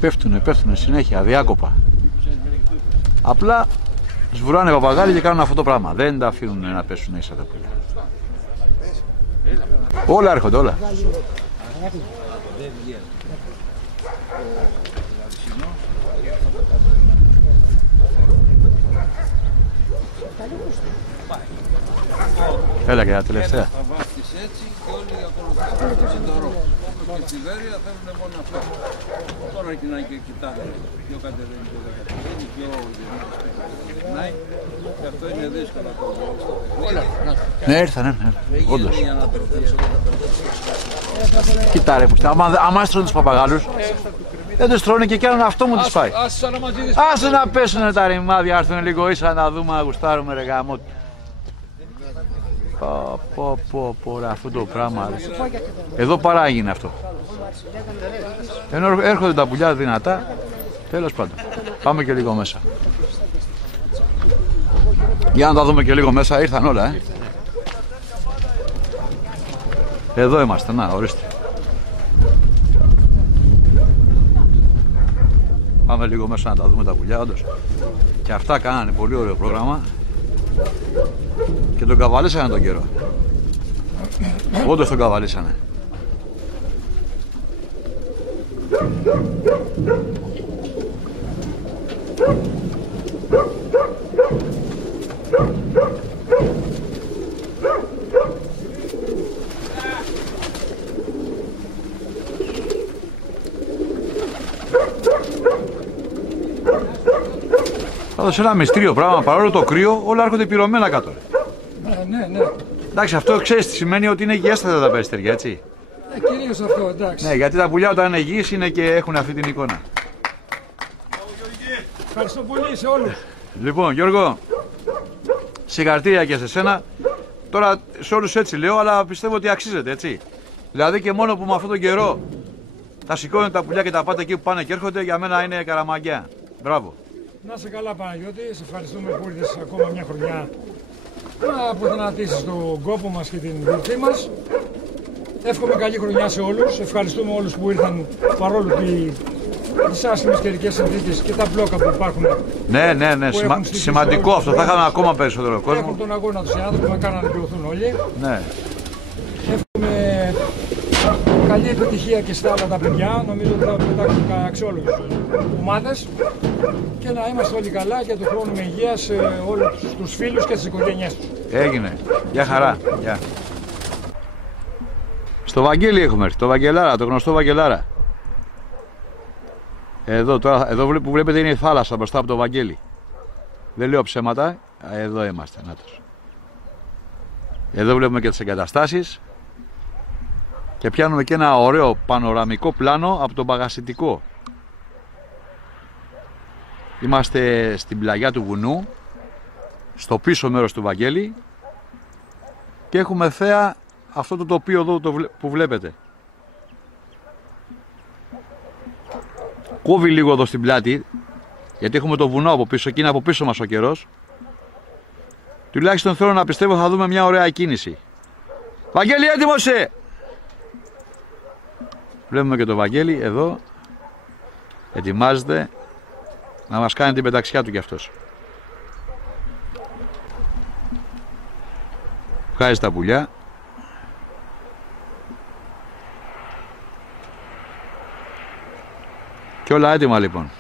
Πέφτουνε συνέχεια, αδιάκοπα. Απλά σβουράνε παπαγάλοι και κάνουν αυτό το πράγμα. Δεν τα αφήνουν να πέσουν ίσα τα πουλιά. Όλα έρχονται, όλα. Έλα και τα τελευταία. Θα βάφτεις έτσι και όλοι ακολουθούν το συντορό. Όπως και στη Βέρεια θέλουν μόνο αυτό. Τώρα κοιτάνε. Πιο κατεβαίνει, πιο δεν κατεβαίνει, πιο γεννήτης περνάει. Και αυτό είναι δύσκολο το παιχνίδι. Ναι, ήρθαν. Όντως. Κοίτα ρε που άμα έστρωνε τους παπαγάλους, δεν τους τρώνε και κάνουν αυτό μου τους πάει. Άσε να πέσουνε τα ρημάδια, έρθουν λίγο ίσα να δούμε, να γουστάρουμε ρε γάμο. Πω, αυτό το πράγμα. Εδώ παρά έγινε αυτό. Ενώ έρχονται τα πουλιά δυνατά, τέλος πάντων. Πάμε και λίγο μέσα. Για να τα δούμε και λίγο μέσα, ήρθαν όλα, Εδώ είμαστε, να, ορίστε. Πάμε λίγο μέσα να τα δούμε τα πουλιά, όντως. Και αυτά κάνανε πολύ ωραίο πρόγραμμα. Και τον καβαλήσανε τον καιρό. Όντως τον καβαλήσανε. Πάντως ένα μυστήριο πράγμα, παρόλο το κρύο, όλα έρχονται πυρωμένα κάτω. Ναι. Εντάξει, αυτό ξέρεις τι σημαίνει, ότι είναι υγιέστατα τα περιστέρια, έτσι. Κυρίως αυτό, εντάξει. Ναι, γιατί τα πουλιά όταν είναι υγιείς είναι και έχουν αυτή την εικόνα. Ευχαριστώ πολύ σε όλους. Λοιπόν, Γιώργο, συγχαρητήρια και σε σένα. Τώρα σε όλους έτσι λέω, αλλά πιστεύω ότι αξίζεται, έτσι. Δηλαδή και μόνο που με αυτόν τον καιρό τα σηκώνουν τα πουλιά και τα πάτε εκεί που πάνε και έρχονται, για μένα είναι καραμαγκιά. Μπράβο. Να είσαι καλά Παναγιώτη, σε ευχαριστούμε που ήρθες ακόμα μια χρονιά να αποθανατήσεις τον κόπο μας και την γιορτή μας. Εύχομαι καλή χρονιά σε όλους, ευχαριστούμε όλους που ήρθαν παρόλο ότι τις άσχημες καιρικές συνθήκες και τα μπλόκα που υπάρχουν. Ναι, σημαντικό αυτό. Θα είχαμε ακόμα περισσότερο κόσμο. Έχουν τον αγώνα τους οι άνθρωποι, μακάρι να δικαιωθούν όλοι. Ναι. Εύχομαι καλή επιτυχία και στα άλλα τα παιδιά. Νομίζω ότι θα πετάξουν αξιόλογες ομάδες και να είμαστε όλοι καλά και του χρόνου με υγεία σε όλους τους φίλους και τις οικογένειές τους. Έγινε. Γεια χαρά. Γεια. Στο Βαγγέλη έχουμε έρθει. Το Βαγγελάρα, το γνωστό Βαγγελάρα. Εδώ που βλέπετε είναι η θάλασσα μπροστά από το Βαγγέλη. Δεν λέω ψέματα. Εδώ είμαστε. Νάτος. Εδώ βλέπουμε και τις εγκαταστάσεις. Και πιάνουμε και ένα ωραίο πανοραμικό πλάνο από το Παγασιτικό. Είμαστε στην πλαγιά του βουνού, στο πίσω μέρος του Βαγγέλη και έχουμε θέα αυτό το τοπίο εδώ που βλέπετε. Κόβει λίγο εδώ στην πλάτη, γιατί έχουμε το βουνό από πίσω και είναι από πίσω μας ο καιρός. Τουλάχιστον θέλω να πιστεύω θα δούμε μια ωραία κίνηση. Βαγγέλη, έτοιμος είσαι! Βλέπουμε και το Βαγγέλη εδώ, ετοιμάζεται να μας κάνει την πεταξιά του κι αυτός. Βγάζει τα πουλιά. Και όλα έτοιμα λοιπόν.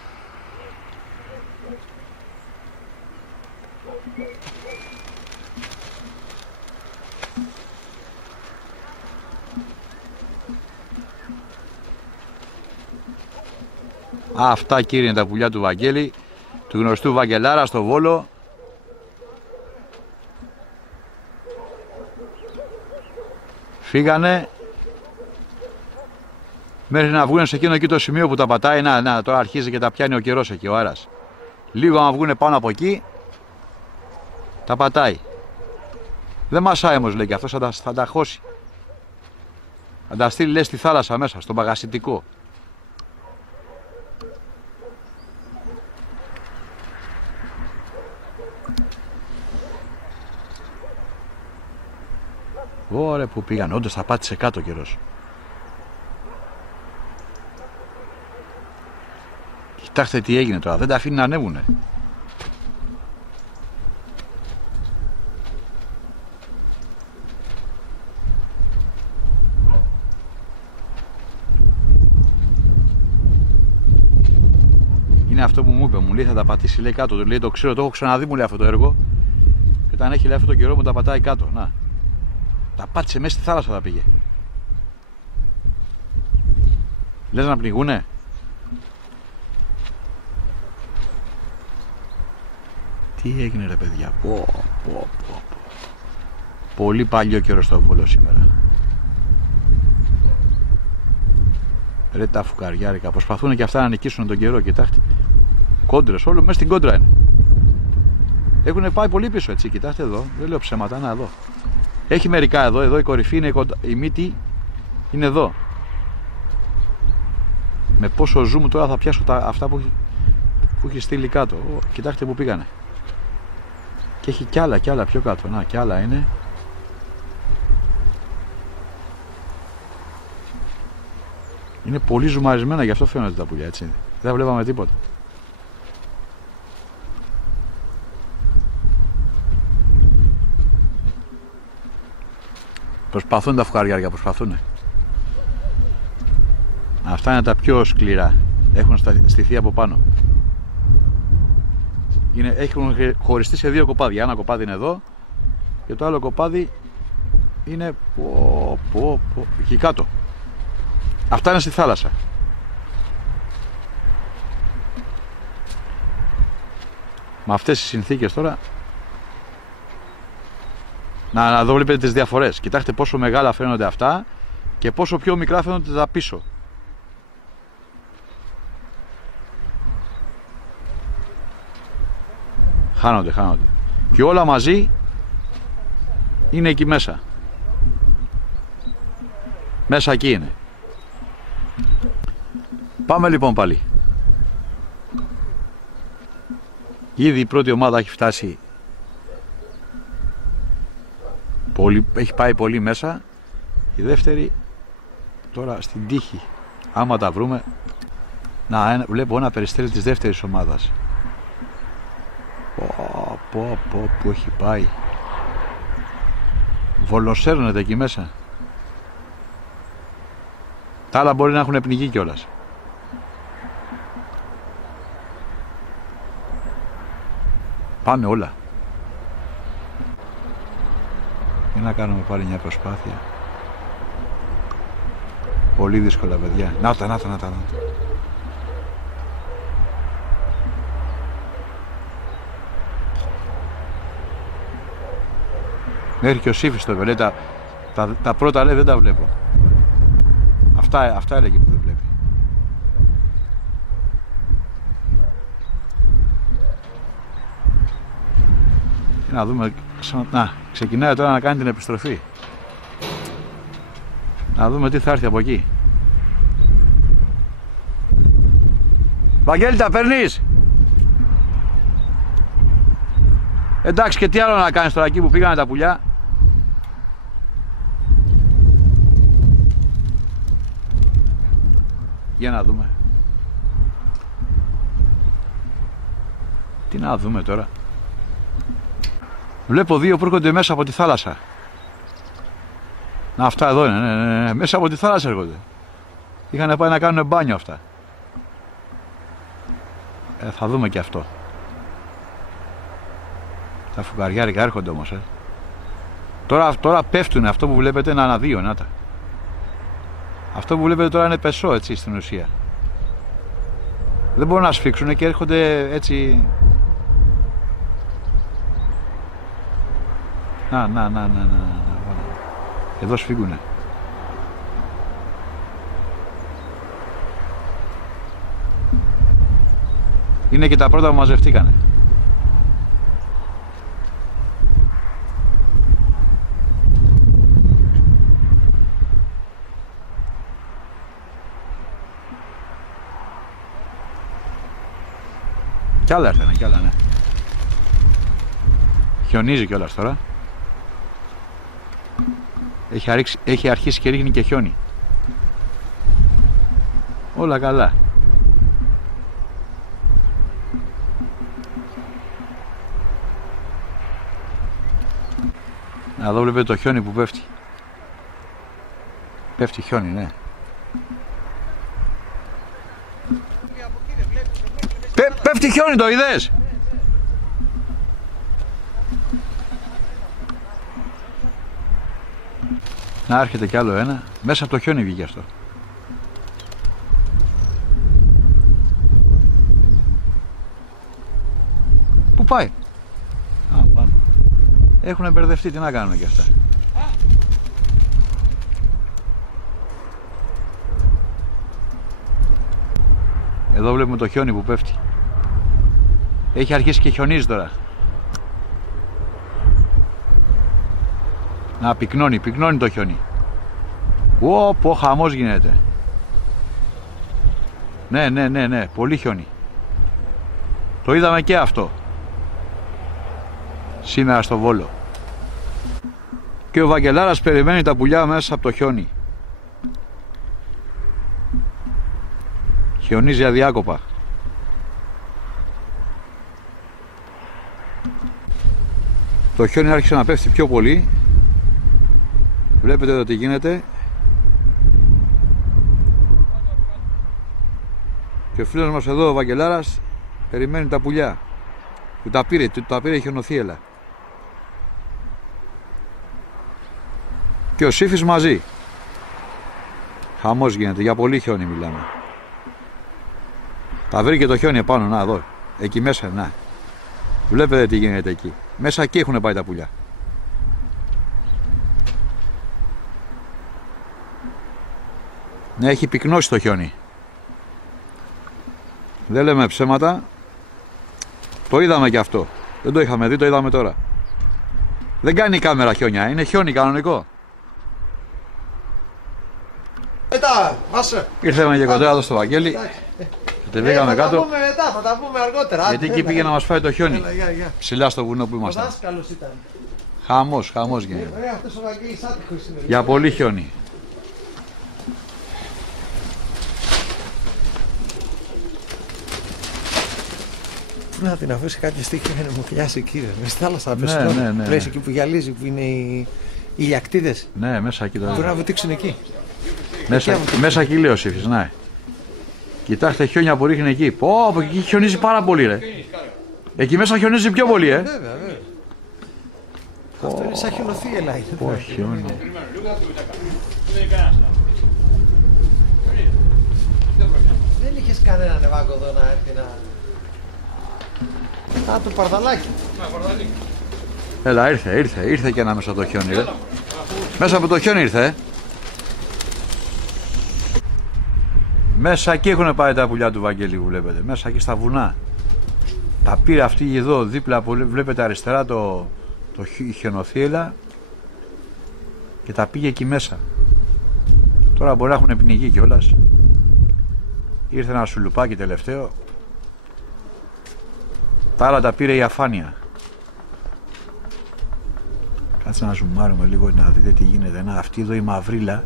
Αυτά κύριε είναι τα πουλιά του Βαγγέλη, του γνωστού Βαγγελάρα στο Βόλο. Φύγανε μέχρι να βγουν σε εκείνο εκεί το σημείο που τα πατάει. Να, τώρα αρχίζει και τα πιάνει ο καιρός εκεί, ο αέρας. Λίγο να βγουν πάνω από εκεί, τα πατάει. Δεν μασάει όμως λέει και αυτός, θα τα χώσει. Θα τα στείλει λέει στη θάλασσα μέσα, στον Παγασιτικό. Ωραία που πήγαν, όντως θα πάτησε κάτω ο καιρός. Κοιτάξτε τι έγινε τώρα, δεν τα αφήνει να ανέβουνε. Είναι αυτό που μου είπε, μου λέει θα τα πατήσει λέει κάτω, λέει το ξέρω, το έχω ξαναδεί μου λέει αυτό το έργο. Και όταν έχει λέει αυτό το καιρό μου τα πατάει κάτω, να. Τα πάτησε μέσα στη θάλασσα θα πήγε. Λες να πνιγούνε. Τι έγινε ρε παιδιά. Πολύ παλιό καιρό στο Βόλο σήμερα. Ρε τα φουκαριάρικα. Προσπαθούν και αυτά να νικήσουν τον καιρό. Κοιτάξτε. Κόντρες όλο μέσα στην κόντρα είναι. Έχουν πάει πολύ πίσω έτσι. Κοιτάξτε εδώ. Δεν λέω ψέματα. Να εδώ. Έχει μερικά εδώ, εδώ η κορυφή είναι κοντά, η μύτη είναι εδώ. Με πόσο zoom τώρα θα πιάσω αυτά που έχει στείλει κάτω. Κοιτάξτε που πήγανε. Και έχει κι άλλα πιο κάτω. Να, κι άλλα είναι. Είναι πολύ ζουμαρισμένα, γι' αυτό φαίνονται τα πουλιά, έτσι. Δεν βλέπαμε τίποτα. Προσπαθούν τα φουκαριάρια, προσπαθούν. Αυτά είναι τα πιο σκληρά. Έχουν στηθεί από πάνω. Έχουν χωριστεί σε δύο κοπάδια. Ένα κοπάδι είναι εδώ και το άλλο κοπάδι είναι εκεί κάτω. Αυτά είναι στη θάλασσα. Με αυτές τις συνθήκες τώρα να δω βλέπετε τις διαφορές. Κοιτάξτε πόσο μεγάλα φαίνονται αυτά και πόσο πιο μικρά φαίνονται τα πίσω. Χάνονται. Και όλα μαζί είναι εκεί μέσα. Μέσα εκεί είναι. Πάμε λοιπόν πάλι. Ήδη η πρώτη ομάδα έχει φτάσει. Έχει πάει πολύ μέσα. Η δεύτερη τώρα στην τύχη. Άμα τα βρούμε Να, βλέπω ένα περιστέρι της δεύτερης ομάδας. Που έχει πάει. Βολοσέρνεται εκεί μέσα. Τα άλλα μπορεί να έχουν πνιγεί κιόλας. Πάμε όλα. Για να κάνουμε πάλι μια προσπάθεια. Πολύ δύσκολα, παιδιά. Να τα. Μέχρι και ο Σύφης το λέει, τα πρώτα λέει δεν τα βλέπω. Αυτά έλεγε που δεν βλέπει. Να δούμε, να, ξεκινάει τώρα να κάνει την επιστροφή. Να δούμε τι θα έρθει από εκεί. Βαγγέλη, τα παίρνεις? Εντάξει, και τι άλλο να κάνεις τώρα εκεί που πήγανε τα πουλιά? Για να δούμε. Τι να δούμε τώρα? Βλέπω δύο που έρχονται μέσα από τη θάλασσα. Να, αυτά εδώ είναι, ναι. Μέσα από τη θάλασσα έρχονται. Είχαν πάει να κάνουν μπάνιο αυτά. Θα δούμε και αυτό. Τα φουκαριάρικα έρχονται όμως. Τώρα πέφτουν, αυτό που βλέπετε είναι αναδύο, να τα. Αυτό που βλέπετε τώρα είναι πεσό, έτσι, στην ουσία. Δεν μπορούν να σφίξουν και έρχονται έτσι. Να. Εδώ σφίγγουνε. Είναι και τα πρώτα που μαζευτήκανε. Κι άλλα έρθανε, κι άλλα, ναι. Χιονίζει κιόλας τώρα. Έχει αρχίσει και ρίχνει και χιόνι. Όλα καλά. Εδώ βλέπετε το χιόνι που πέφτει. Πέφτει χιόνι, ναι. Πέφτει χιόνι, το είδες? Να έρχεται κι άλλο ένα. Μέσα από το χιόνι βγήκε αυτό. Πού πάει? Πάνω. Έχουνε μπερδευτεί, τι να κάνουμε κι αυτά. Εδώ βλέπουμε το χιόνι που πέφτει. Έχει αρχίσει και χιονίζει τώρα. Να, πυκνώνει το χιόνι. Πω, χαμός γίνεται. Ναι, πολύ χιόνι. Το είδαμε και αυτό σήμερα στο Βόλο. Και ο Βαγγελάρας περιμένει τα πουλιά μέσα από το χιόνι. Χιονίζει αδιάκοπα. Το χιόνι άρχισε να πέφτει πιο πολύ. Βλέπετε εδώ τι γίνεται. Και ο φίλος μας εδώ, ο Βαγγελάρας, περιμένει τα πουλιά. Του τα πήρε η χιονοθύελα. Και ο Σύφης μαζί. Χαμός γίνεται, για πολύ χιόνι μιλάμε. Τα βρήκε το χιόνι επάνω, να εδώ. Εκεί μέσα, να. Βλέπετε τι γίνεται εκεί. Μέσα εκεί έχουν πάει τα πουλιά. Ναι, έχει πυκνώσει το χιόνι. Δεν λέμε ψέματα. Το είδαμε και αυτό. Δεν το είχαμε δει, το είδαμε τώρα. Δεν κάνει η κάμερα χιόνια, είναι χιόνι κανονικό. Ήρθαμε και κοντά εδώ στο Βαγγέλη. Κατεβήκαμε κάτω. Θα τα πούμε μετά, θα τα πούμε αργότερα. Γιατί εκεί πήγε να μας φάει το χιόνι. Ψηλά στο βουνό που ήμασταν. Ο δάσκαλος ήταν. Χαμός γίνεται. Αυτός ο Βαγγέλης άτυχος είναι. Για πολύ χιόνι. Πού να την αφήσει κάποια στιγμή να μου πιάσει εκεί, μες στη θάλασσα, να πέσει ναι. Τρέχει εκεί που γυαλίζει, που είναι οι ηλιακτίδες. Ναι, μέσα εκεί τώρα. Μπορεί να βουτήξουν εκεί. Μέσα εκεί λέει ο Σύφης, ναι. Κοιτάξτε χιόνια που ρίχνει εκεί. Πω, από εκεί χιονίζει πάρα πολύ, ρε. Εκεί μέσα χιονίζει πιο πολύ, Βέβαια. Αυτό είναι σαν χιονοθύελα. Πω, χιόνι. Δεν είχες κανένα νεβάκο εδώ να έρθει να... Α, το παρδαλάκι. Έλα, ήρθε και ένα μέσα από το χιόνι, ρε. Μέσα από το χιόνι ήρθε, Μέσα εκεί έχουν πάει τα πουλιά του Βαγγέλη που βλέπετε. Μέσα εκεί στα βουνά. Τα πήρε αυτή εδώ δίπλα που βλέπετε αριστερά το χιονοθύελα και τα πήγε εκεί μέσα. Τώρα μπορεί να έχουν πνιγεί κιόλας. Ήρθε ένα σουλουπάκι τελευταίο. Τα άλλα τα πήρε η αφάνεια. Κάτσε να ζουμάρουμε λίγο να δείτε τι γίνεται. Να, αυτή εδώ η μαυρίλα.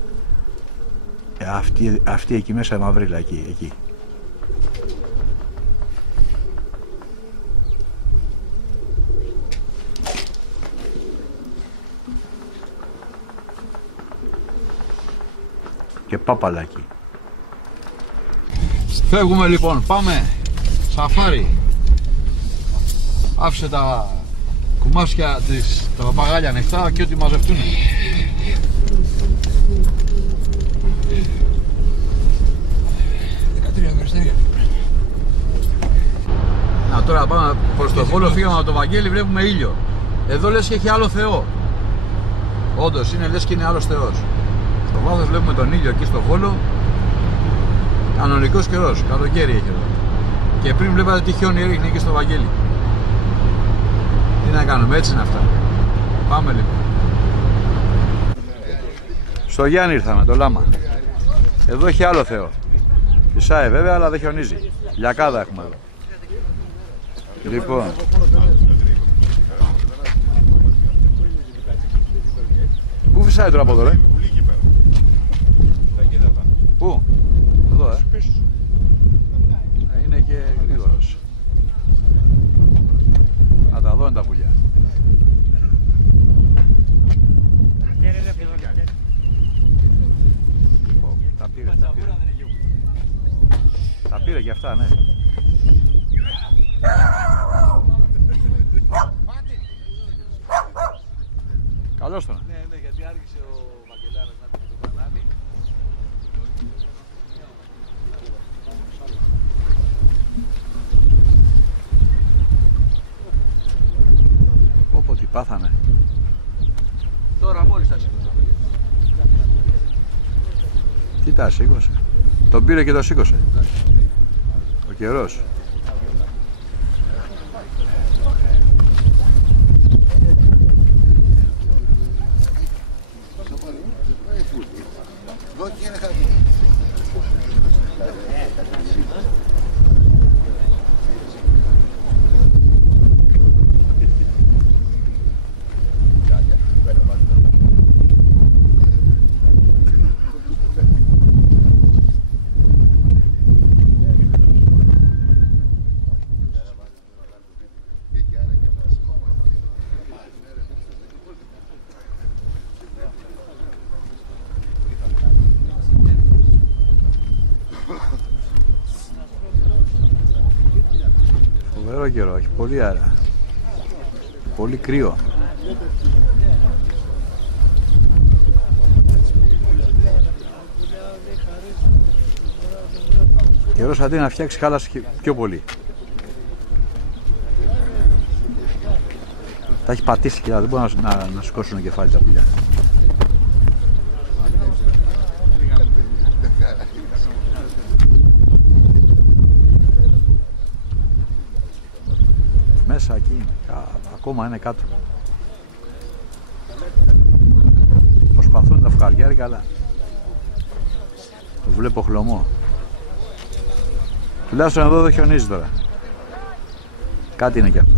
Αυτή εκεί μέσα η μαυρίλα εκεί. Και πάπαλάκι. Φεύγουμε λοιπόν, πάμε σαφάρι. Άφησε τα κουμάσια τα παπαγάλια ανοιχτά και ό,τι μαζευτούν. Να τώρα πάμε προς το Βόλο, φύγαμε από το Βαγγέλη, βλέπουμε ήλιο. Εδώ λες και έχει άλλο Θεό. Όντως είναι λες και είναι άλλος Θεός. Στο βάθος βλέπουμε τον ήλιο εκεί στο Βόλο. Κανονικός καιρός, καλοκαίρι έχει εδώ. Και πριν βλέπατε τι χιόνι έριχνε εκεί στο Βαγγέλη. Τι να κάνουμε, έτσι είναι αυτά. Πάμε λοιπόν. Στο Γιάννη ήρθαμε, το Λάμα. Εδώ έχει άλλο Θεό. Φυσάει βέβαια, αλλά δεν χιονίζει. Λιακάδα έχουμε εδώ. Λοιπόν. Πού φυσάει τώρα από εδώ, ρε? Πού? Εδώ, είναι και γρήγορος. Να τα δω είναι τα πουλιά. Τα πήρε και αυτά, ναι. Καλώς τον. Ναι, γιατί άρχισε ο Βαγγελάρας να πει το μπανάνι.Όπο τι πάθανε. Τώρα μόλις τα σήκωσε. Τι τα σήκωσε? Τον πήρε και το σήκωσε. Ο καιρός. Φοβερό καιρό, έχει πολύ αέρα. Πολύ κρύο. Καιρός αντί να φτιάξει χάλασε πιο πολύ. Τα έχει πατήσει και δεν μπορούν να σηκώσουν το κεφάλι τα πουλιά. Μέσα εκεί είναι, ακόμα είναι κάτω. Προσπαθούν τα φουκαριάρικα, αλλά το βλέπω χλωμό. Τουλάχιστον εδώ δεν χιονίζει τώρα. Κάτι είναι κι αυτό.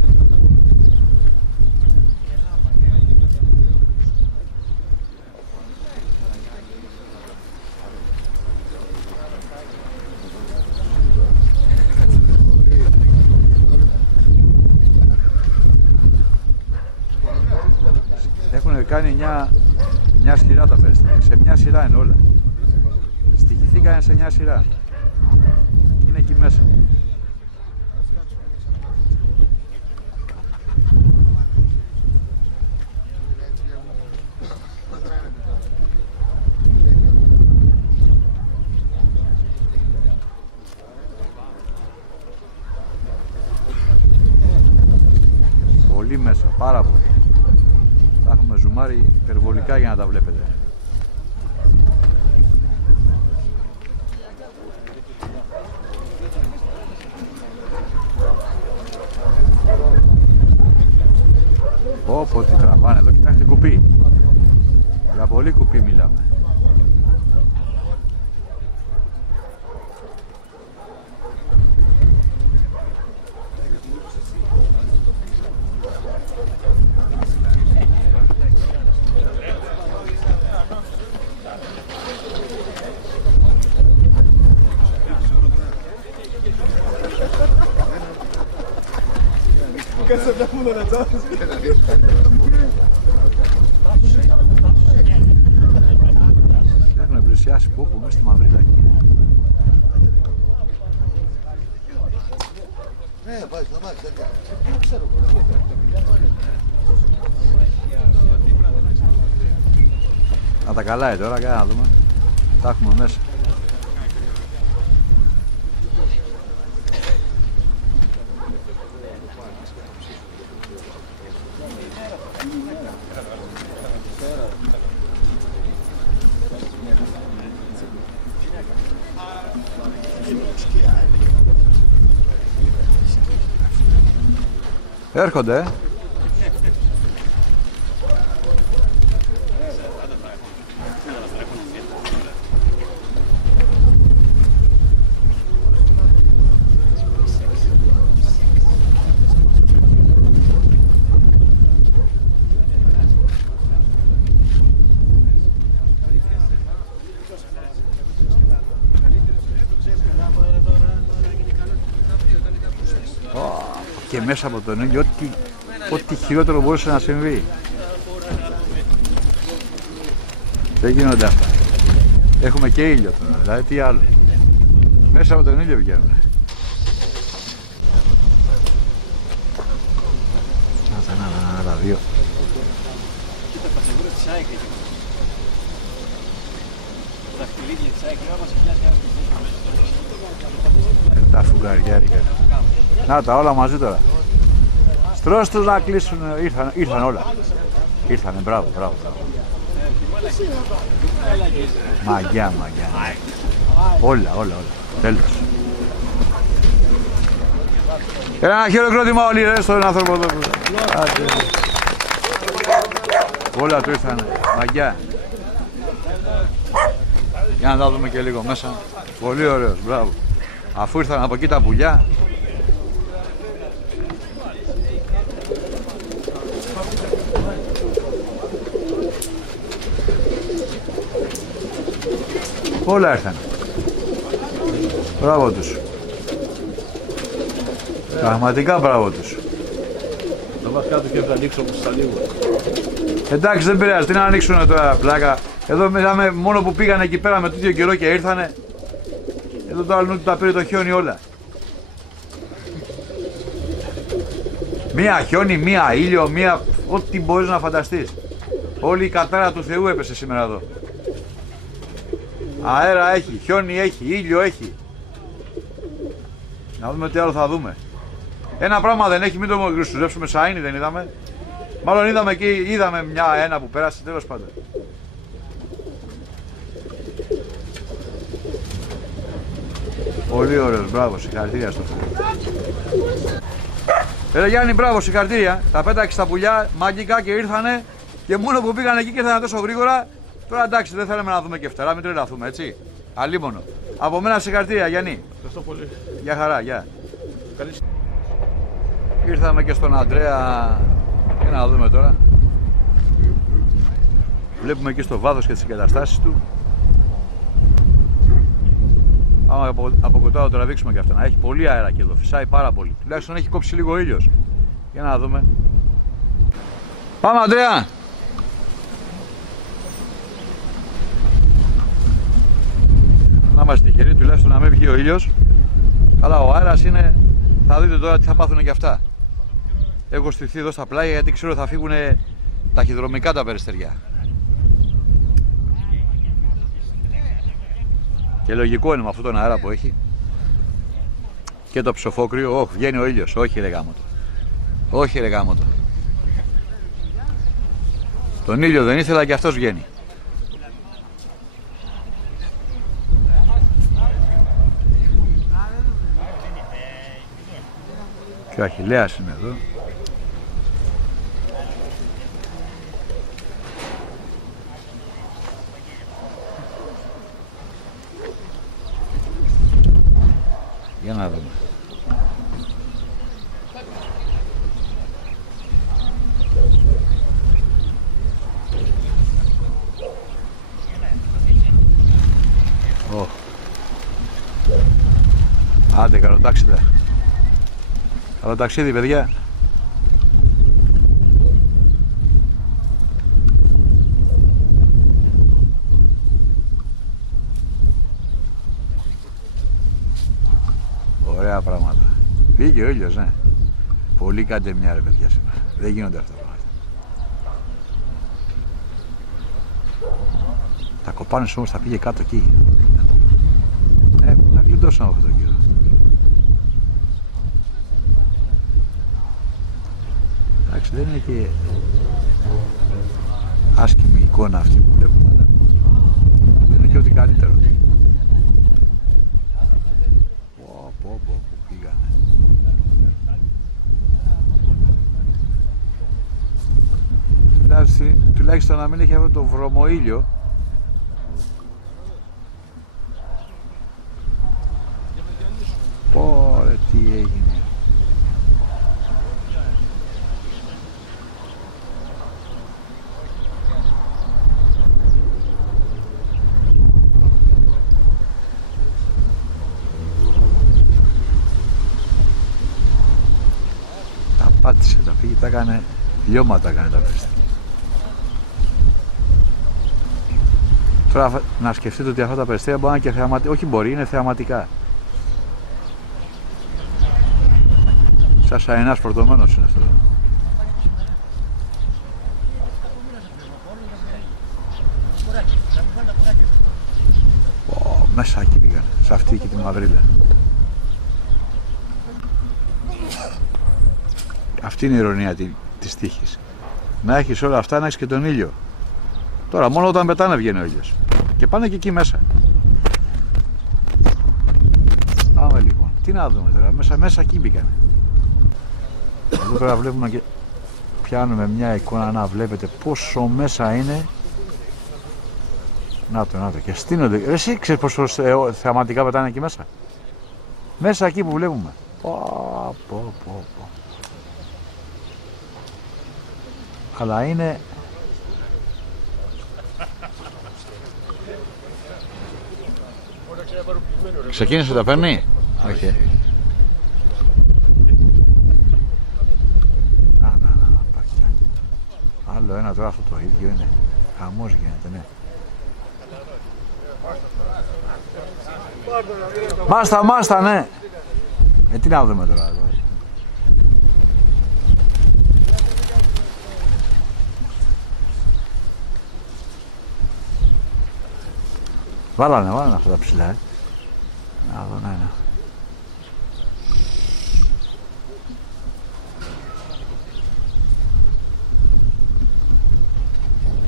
Έχουμε κάνει μια σειρά τα περιστέρια. Σε μια σειρά είναι όλα. Στοιχηθήκανε σε μια σειρά. Είναι εκεί μέσα. Πολύ μέσα, πάρα πολύ. Θα έχουμε ζουμάρει υπερβολικά για να τα βλέπετε. Πω τι τραβάνε εδώ, κοιτάξτε κουπί. Για πολύ κουπί μιλάμε. Έχουν πλησιάσει πόπο μέσα στη Μαυριλάκη. Να τα καλάει τώρα, για να δούμε. Τα έχουμε μέσα. Έρχονται. Και μέσα από τον ήλιο ό,τι χειρότερο μπορούσε να συμβεί. Δεν γίνονται αυτά. Έχουμε και ήλιο τώρα, δηλαδή τι άλλο. Μέσα από τον ήλιο βγαίνουμε. Τα δύο. Τα φουγγαριάρικα. Να τα όλα μαζί τώρα. Στρώσ' τους να κλείσουν. Ήρθαν όλα. Ήρθανε, μπράβο. Μαγιά. Όλα. Τέλος. Ένα χειροκρότημα όλοι ρε στον άνθρωπο εδώ. Όλα του ήρθανε. Μαγιά. Για να τα δούμε και λίγο μέσα. Πολύ ωραίος, μπράβο. Αφού ήρθαν από εκεί τα πουλιά. Όλα έρθαν. Μπράβο τους. Πραγματικά μπράβο τους. Θα μας κάτω και θα ανοίξω όπως θα λίγο. Εντάξει, δεν πειράζει, τι να ανοίξουνε τώρα πλάκα. Εδώ μιλάμε μόνο που πήγανε εκεί πέρα με τέτοιο καιρό και ήρθανε. Εδώ το άλλο τα πήρε το χιόνι όλα. Μία χιόνι, μία ήλιο, μία ό,τι μπορείς να φανταστείς. Όλη η κατάρα του Θεού έπεσε σήμερα εδώ. Αέρα έχει, χιόνι έχει, ήλιο έχει. Να δούμε τι άλλο θα δούμε. Ένα πράγμα δεν έχει, μην το γρουσουζέψουμε, σαΐνι δεν είδαμε. Μάλλον είδαμε εκεί, είδαμε ένα που πέρασε, τέλος πάντων. Πολύ ωραίος, μπράβο, συγχαρητήρια στο Θεό. Ρε Γιάννη, μπράβο, συγχαρητήρια. Τα πέταξε τα πουλιά, μαγικά και ήρθανε και μόνο που πήγαν εκεί και ήρθανε τόσο γρήγορα. Τώρα εντάξει, δεν θέλαμε να δούμε και φτερά, μην τρελαθούμε, έτσι. Αλίμονο. Από μένα συγχαρητήρια, Γιάννη. Ευχαριστώ πολύ. Γεια χαρά, γεια. Καλή. Ήρθαμε και στον Αντρέα. Για να δούμε τώρα. Βλέπουμε εκεί στο βάθος και τις εγκαταστάσεις του. Άμα από κοντά το τραβήξουμε και αυτά. Να έχει πολύ αέρα και εδώ. Φυσάει πάρα πολύ. Τουλάχιστον έχει κόψει λίγο ήλιος. Για να δούμε. Πάμε, Αντρέα. Να είμαστε τυχεροί τουλάχιστον να μην βγει ο ήλιος. Αλλά ο αέρας είναι, θα δείτε τώρα τι θα πάθουν και αυτά. Έχω στηθεί εδώ στα πλάγια γιατί ξέρω θα φύγουν ταχυδρομικά τα περιστεριά. Και λογικό είναι με αυτόν τον αέρα που έχει. Και το ψοφόκριο, όχι, βγαίνει ο ήλιος, όχι ρε γάμο το. Όχι ρε γάμο το. Τον ήλιο δεν ήθελα και αυτός βγαίνει. Και ο Αχιλλέας είναι εδώ. Για να δούμε. Άντε, καλό ταξίδι. Καλό ταξίδι, παιδιά. Ωραία πράγματα. Βγήκε ο ήλιος, ναι. Πολύ κάντε μια ρε παιδιά σήμερα. Δεν γίνονται αυτά τα πράγματα. Τα κοπάνες όμως θα πήγε κάτω εκεί. Να γλιτώσουν από αυτό το κύριο. Εντάξει, δεν είναι και άσχημη εικόνα αυτή που βλέπουμε, αλλά δεν είναι και ό,τι καλύτερο. Πω, που πήγανε. Τουλάχιστον να μην έχει αυτό το βρωμοήλιο. Πω, τι έγινε. Τα πάτησε, τα πήγε, τα έκανε λιώματα, έκανε τα πίστα. Τώρα να σκεφτείτε ότι αυτά τα περιστέρια μπορεί να είναι και θεαματικά. Όχι μπορεί, είναι θεαματικά. Σαν σαενάς φορτωμένος είναι αυτό. Μέσα εκεί πήγαν, σε αυτή και τη μαυρίλα. Αυτή είναι η ειρωνία της τύχης. Να έχεις όλα αυτά, να έχεις και τον ήλιο. Τώρα μόνο όταν πετάνε βγαίνει ο ήλιος. Και πάνε και εκεί μέσα. Πάμε λοιπόν. Τι να δούμε τώρα. Μέσα εκεί μπήκανε. Εδώ τώρα βλέπουμε και πιάνουμε μια εικόνα να βλέπετε πόσο μέσα είναι. Να το. Και στείνονται. Εσύ ξέρεις πόσο θεαματικά πετάνε εκεί μέσα. Μέσα εκεί που βλέπουμε. Πω. Αλλά είναι... Ξεκίνησε τα παίρνει. Όχι. Άλλο ένα τώρα αυτό το ίδιο είναι. Χαμός γίνεται, ναι. Μάστα, ναι. Τι να δούμε τώρα εδώ. Βάλανε αυτά τα ψηλά, Να δω, ναι.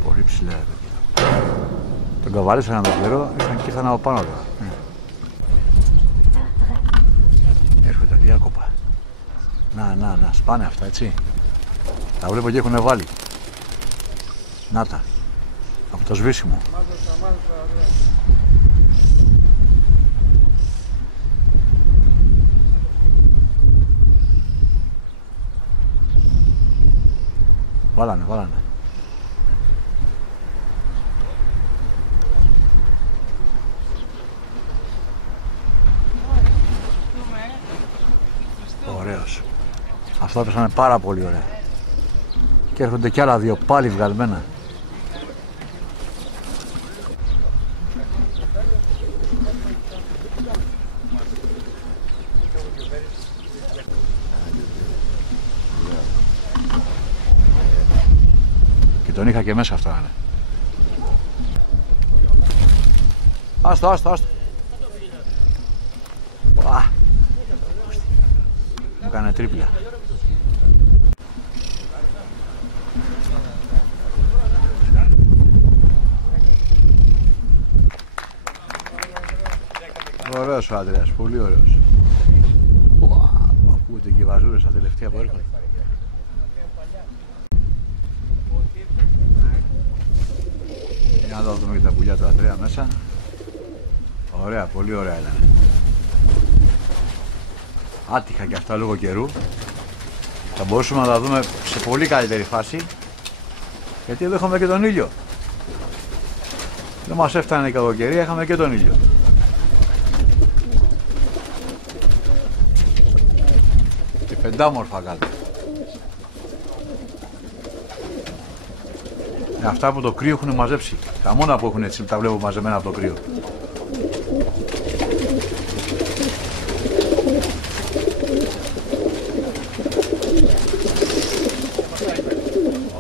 Πολύ ψηλά, παιδιά. Τον καβάλισαν τον καιρό, ήρθαν από πάνω τώρα. Έρχονται τα διάκοπα. Να, σπάνε αυτά, έτσι. Τα βλέπω και έχουν βάλει. Να τα. Από το σβήσιμο. Βάλανε. Ωραίος. Αυτά πέσανε πάρα πολύ ωραία. Και έρχονται κι άλλα δύο πάλι βγαλμένα. τον είχα και μέσα αυτό να είναι. Άστο, άστο, άστο. Μου έκανε τρίπλα. Ωραίος ο Αντρέας, πολύ ωραίος. Ακούγονται και οι βαζούρες τα τελευταία που έρχονται. Για να δούμε και τα πουλιά του Ανδρέα μέσα. Ωραία, πολύ ωραία ήταν. Άτυχα και αυτά λόγω καιρού. Θα μπορούσαμε να τα δούμε σε πολύ καλύτερη φάση. Γιατί εδώ είχαμε και τον ήλιο. Δεν μας έφτανε η κακοκαιρία, είχαμε και τον ήλιο. Και πεντάμορφα κάτω. Αυτά από το κρύο έχουν μαζέψει. Τα μόνα που έχουν έτσι, τα βλέπω μαζεμένα από το κρύο.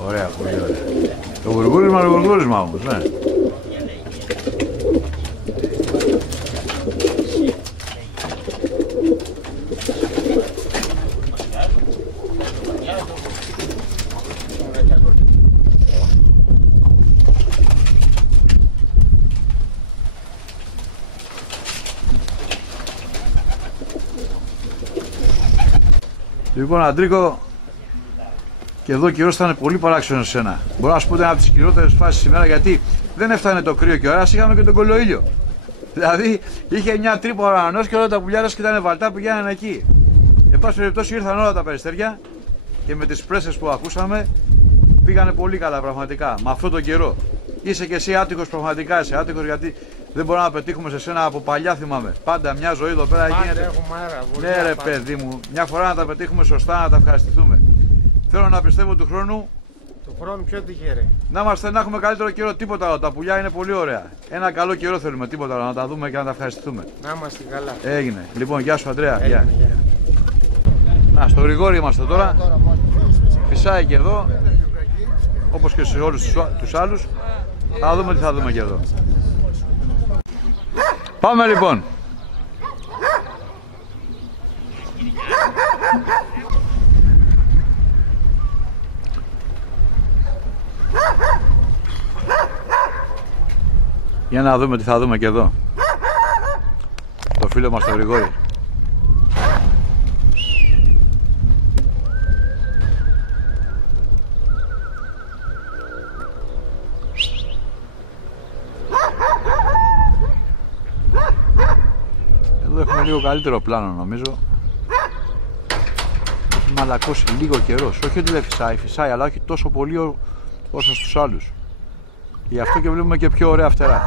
Ωραία, πολύ ωραία. Το γουργούρισμα όμως, ναι. Λοιπόν, Αντρίκο, και εδώ ο καιρός ήταν πολύ παράξενος σε σένα. Μπορώ να σου πω ότι είναι από τις χειρότερες φάσεις σήμερα, γιατί δεν έφτανε το κρύο και ωραία, είχαμε και τον κολοήλιο. Δηλαδή είχε μια τρύπα ο ουρανός και όλα τα πουλιά και ήταν βαλτά που πηγαίνανε εκεί. Εν πάση περιπτώσει ήρθαν όλα τα περιστέρια και με τις πρέσες που ακούσαμε πήγανε πολύ καλά πραγματικά. Με αυτόν τον καιρό. Είσαι και εσύ άτυχος, πραγματικά είσαι άτυχος, γιατί δεν μπορούμε να πετύχουμε σε σένα από παλιά, θυμάμαι. Πάντα μια ζωή εδώ πέρα γίνεται. Ναι, ρε παιδί μου, μια φορά να τα πετύχουμε σωστά, να τα ευχαριστηθούμε. Θέλω να πιστεύω του χρόνου. Του χρόνου πιο τυχερέ. Να έχουμε καλύτερο καιρό, τίποτα άλλο. Τα πουλιά είναι πολύ ωραία. Ένα καλό καιρό θέλουμε, τίποτα άλλο. Να τα δούμε και να τα ευχαριστηθούμε. Να είμαστε καλά. Έγινε. Λοιπόν, γεια σου, Ανδρέα. Γεια. Να, στο Γρηγόρι είμαστε τώρα. Φυσάει και εδώ. Όπως και σε όλους τους άλλους. Θα δούμε τι θα δούμε και εδώ. Πάμε λοιπόν. Για να δούμε τι θα δούμε και εδώ. Το φίλο μας το Γρηγόρι. Εδώ έχουμε λίγο καλύτερο πλάνο νομίζω. Έχει μαλακώσει λίγο καιρός. Όχι ότι δεν φυσάει, φυσάει, αλλά όχι τόσο πολύ όσο στους άλλους. Γι' αυτό και βλέπουμε και πιο ωραία φτερά.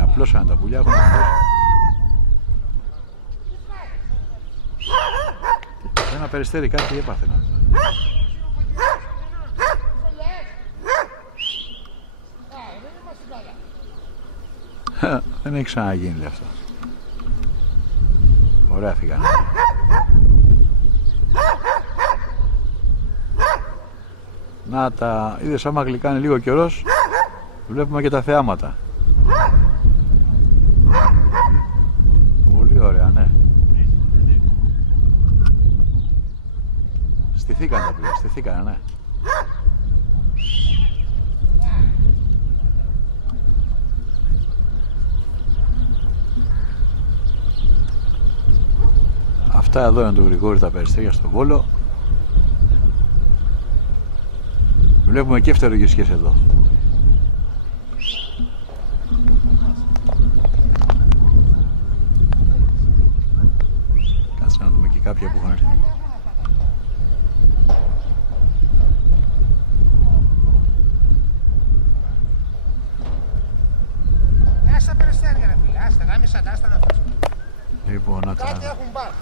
Απλώσανε τα πουλιά, έχουν απλώσει. Ένα περιστέρι κάτι έπαθε. Δεν έχει ξαναγίνει αυτό. Ωραία φύγανε. Να τα είδες, άμα γλυκάνε λίγο καιρός, βλέπουμε και τα θεάματα. Πολύ ωραία, ναι. Στηθήκανε τα πουλιά, στηθήκανε, ναι. Αυτά εδώ είναι το Γρηγόρι τα περιστέρια στο Βόλο. Βλέπουμε και φτερογισκές εδώ. Κάτσε να δούμε και κάποια που έχουν έρθει. Άστα περιστέρια ρε φίλε, άστα, γάμισα τα, άστα να πας. Λοιπόν, να κάτι έχουν πάρει.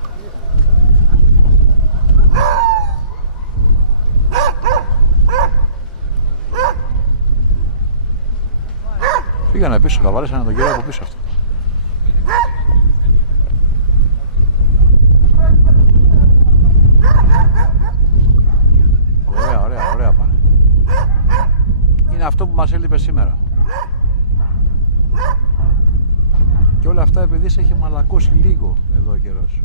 Φύγανε πίσω, καβάλεσανε τον καιρό από πίσω αυτό. αυτό που μας έλειπε σήμερα. Και όλα αυτά επειδή σε έχει μαλακώσει λίγο εδώ ο καιρός.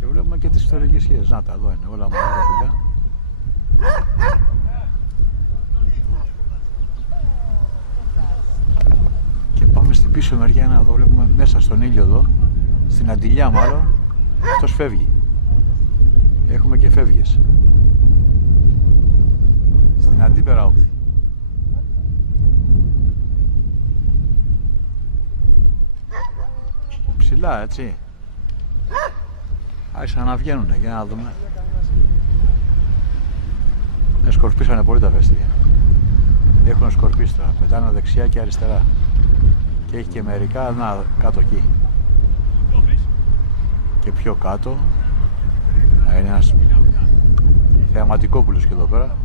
Και βλέπουμε και τις ιστορικές σχέσεις. Να τα, εδώ είναι όλα μαλακά δουλειά. Και πάμε στην πίσω μεριά να το βλέπουμε μέσα στον ήλιο εδώ, στην αντιλιά μάλλον, αυτός φεύγει. Έχουμε και φεύγες. Στην αντίπερα όχθη. Ψηλά, έτσι. Άρχισαν να βγαίνουνε, για να δούμε. Σκορπίσανε πολύ τα βέστια. Έχουν σκορπίσει τώρα, πετάνε δεξιά και αριστερά. Και έχει και μερικά, να, κάτω εκεί. Και πιο κάτω. Είναι ένας θεαματικόπουλος και εδώ πέρα.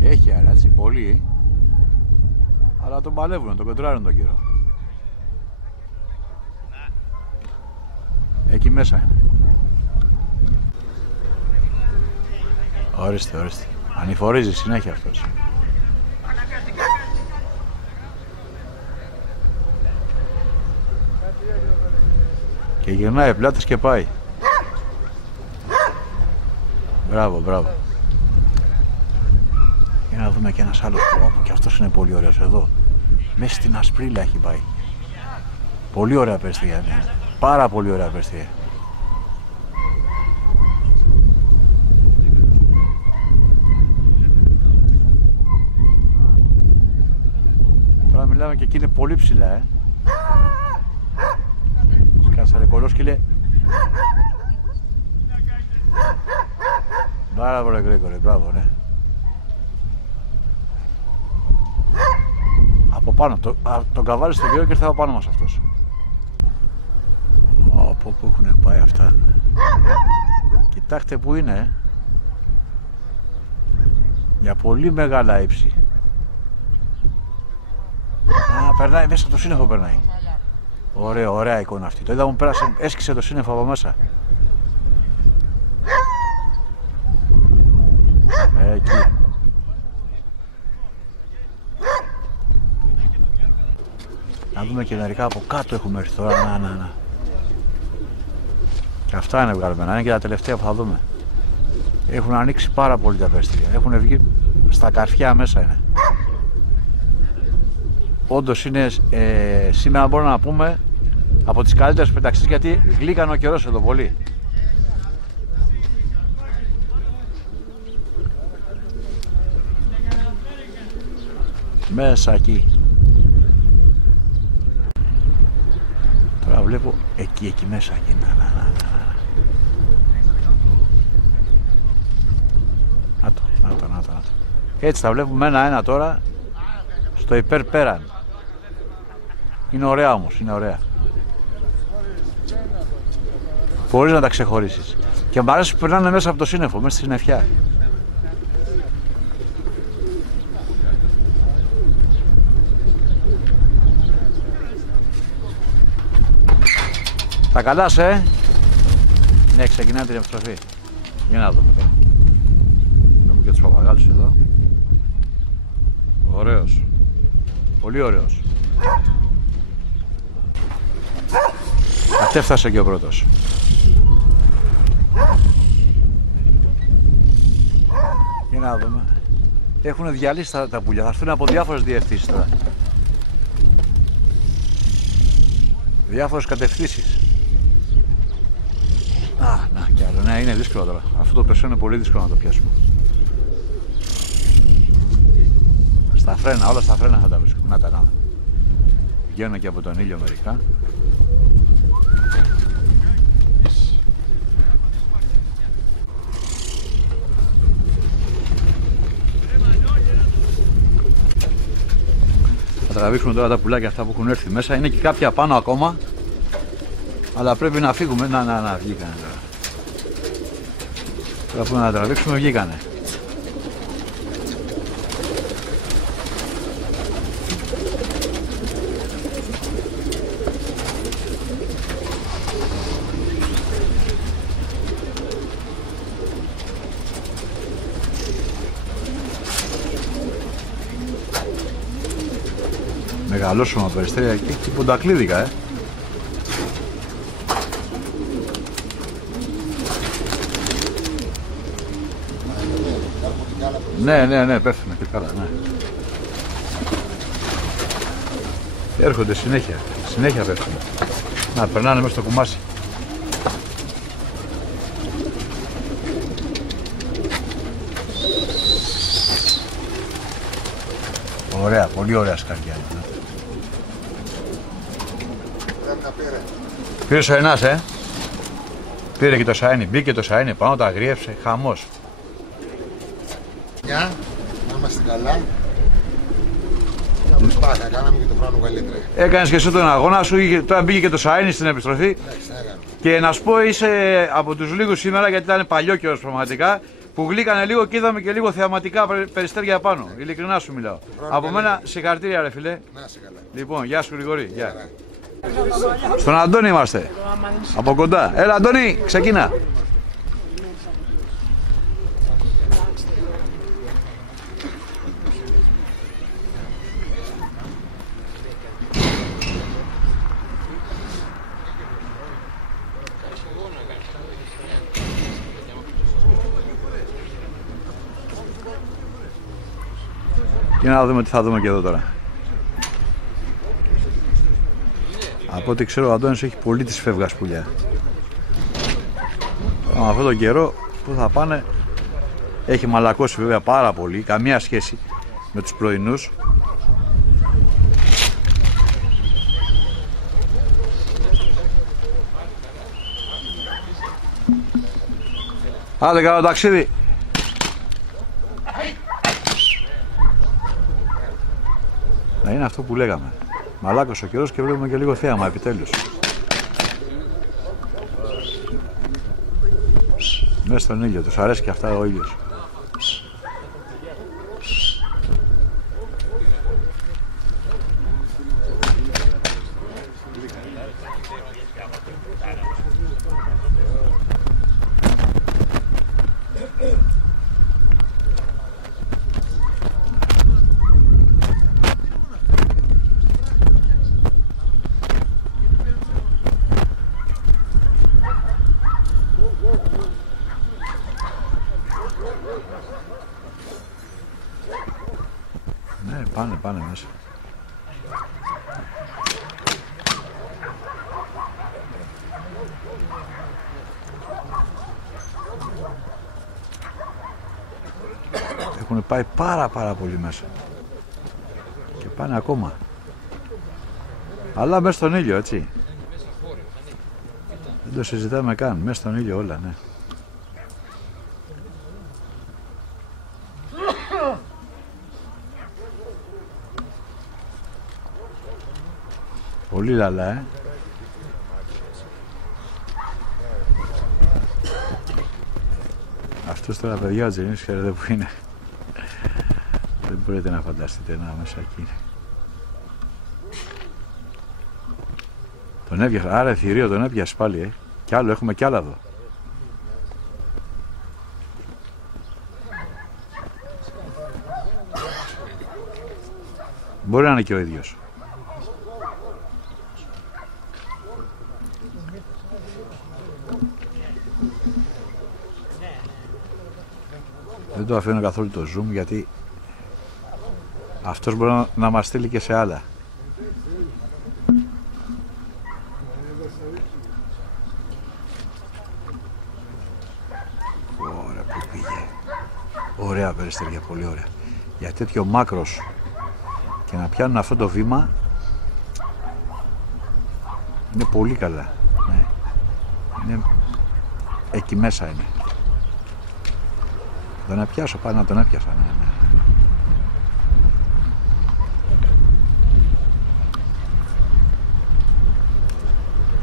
Έχει άρα, έτσι, πολύ. Αλλά τον παλεύουν, τον κοντράρουν τον καιρό. Εκεί μέσα είναι. Ορίστε, ορίστε. Ανηφορίζει συνέχεια αυτός. Και γυρνάει πλάτες και πάει. Μπράβο, μπράβο. Για να δούμε και ένας άλλος που όπου και αυτός είναι πολύ ωραίος εδώ. Μέσα στην ασπρίλα έχει πάει. Πολύ ωραία περιστία. Πάρα πολύ ωραία περιστία. Τώρα μιλάμε και εκεί είναι πολύ ψηλά, Σκάσα ρε κολόσκυλε. Μπράβο ρε Γκρέκορε, μπράβο, ναι. Από πάνω, τον καβάλει στον καιρό και ήρθε από πάνω μας αυτός. Από πού έχουν πάει αυτά. Κοιτάξτε που είναι, Για πολύ μεγάλα ύψη. Α, περνάει μέσα από το σύννεφο, περνάει. Ωραία, ωραία εικόνα αυτή. Το είδαμε, πέρασε, έσκησε το σύννεφο από μέσα. Εκεί. Να δούμε και μερικά από κάτω έχουμε έρθει τώρα. Να. Και αυτά είναι βγαλμένα, είναι και τα τελευταία που θα δούμε. Έχουν ανοίξει πάρα πολύ τα πέστρια. Έχουν βγει στα καρφιά μέσα είναι. Όντως είναι σήμερα μπορούμε να πούμε από τις καλύτερες πεταξίες, γιατί γλύκανε ο καιρός εδώ πολύ. Μέσα εκεί. Τώρα βλέπω εκεί μέσα εκεί. Να το. Έτσι τα βλέπουμε ένα-ένα τώρα στο υπερπέραν. Είναι ωραία όμως, είναι ωραία. Μπορείς να τα ξεχωρίσεις. Και μου αρέσει που περνάνε μέσα από το σύννεφο, μέσα στη συννεφιά. Τα καλά σε, ναι, ξεκινάει την επιστροφή. Για να δούμε τώρα. Δούμε και τους παπαγάλους εδώ. Ωραίος. Πολύ ωραίος. Κατέφτασε και ο πρώτος. Για να δούμε. Έχουν διαλύσει τα πουλιά. Θα έρθουν από διάφορες διευθύνσεις τώρα. Διάφορες κατευθύνσεις. Να κι άλλο. Ναι, είναι δύσκολο τώρα. Αυτό το πεσό είναι πολύ δύσκολο να το πιάσουμε. Στα φρένα, όλα στα φρένα θα τα βρίσκουμε. Να τα. Βγαίνουν και από τον ήλιο μερικά. Θα τραβήξουμε τώρα τα πουλάκια αυτά που έχουν έρθει μέσα. Είναι και κάποια πάνω ακόμα. Αλλά πρέπει να φύγουμε. Να, βγήκανε τώρα. Τώρα που να τραβήξουμε, βγήκανε. Μεγαλόσωμα Περιστέρια και ποντακλίδικα, Ναι, πέφτουνε και καλά, ναι. Έρχονται συνέχεια πέφτουνε. Να, περνάνε μέσα στο κουμάσι. Ωραία, πολύ ωραία σκαριά. Πήρε ο ένας, Πήρε και το σάινι, μπήκε το σάινι πάνω, τα αγρίευσε, χαμός. Γεια, να είμαστε καλά. Να προσπάθεια, κάναμε και το χρόνο καλύτερα. Έκανες και εσύ τον αγώνα σου, τώρα μπήκε και το σάινι στην επιστροφή. Εντάξει, έκανα. Και να σου πω, είσαι από τους λίγους σήμερα, γιατί ήταν παλιό καιρός πραγματικά, που γλύκανε λίγο και είδαμε και λίγο θεαματικά Περιστέρια πάνω. Ειλικρινά σου μιλάω. Από μένα συγχαρητήρια, ρε φιλέ. Να είσαι καλά. Λοιπόν, γεια σου Γρηγορή. Γεια. Στον Αντώνη είμαστε. Από κοντά. Έλα Αντώνη, ξεκίνα. Για να δούμε τι θα δούμε και εδώ τώρα. Από ό,τι ξέρω ο Αντώνης έχει πολύ τις φεύγας πουλιά. Με αυτόν τον καιρό που θα πάνε έχει μαλακώσει βέβαια πάρα πολύ, καμία σχέση με τους πρωινούς. Άντε καλό ταξίδι. Να είναι αυτό που λέγαμε. Μαλάκος ο καιρός και βλέπουμε και λίγο θέαμα επιτέλους. Μέσα στον ήλιο, τους αρέσει και αυτά ο ήλιος. Πάνε μέσα. Έχουν πάει πάρα πολύ μέσα. Και πάνε ακόμα. Αλλά μέσα στον ήλιο, έτσι. Δεν το συζητάμε καν. Μέσα στον ήλιο όλα, ναι. Πολύ λαλά, Αυτός τώρα παιδιά ο Τζενής ξέρετε που είναι. Δεν μπορείτε να φανταστείτε να μέσα εκεί. Τον έπιασα, άρα θηρίο τον έπιασε πάλι, Κι άλλο, έχουμε κι άλλα εδώ. Μπορεί να είναι και ο ίδιος. Δεν το αφήνω καθόλου το zoom γιατί αυτός μπορεί να μας στείλει και σε άλλα. Ωραία που πήγε. Ωραία Περιστέρια, πολύ ωραία. Για τέτοιο μάκρος και να πιάνουν αυτό το βήμα είναι πολύ καλά. Ναι. Είναι... εκεί μέσα είναι. Τον έπιασω, πάλι να τον έπιασα, ναι.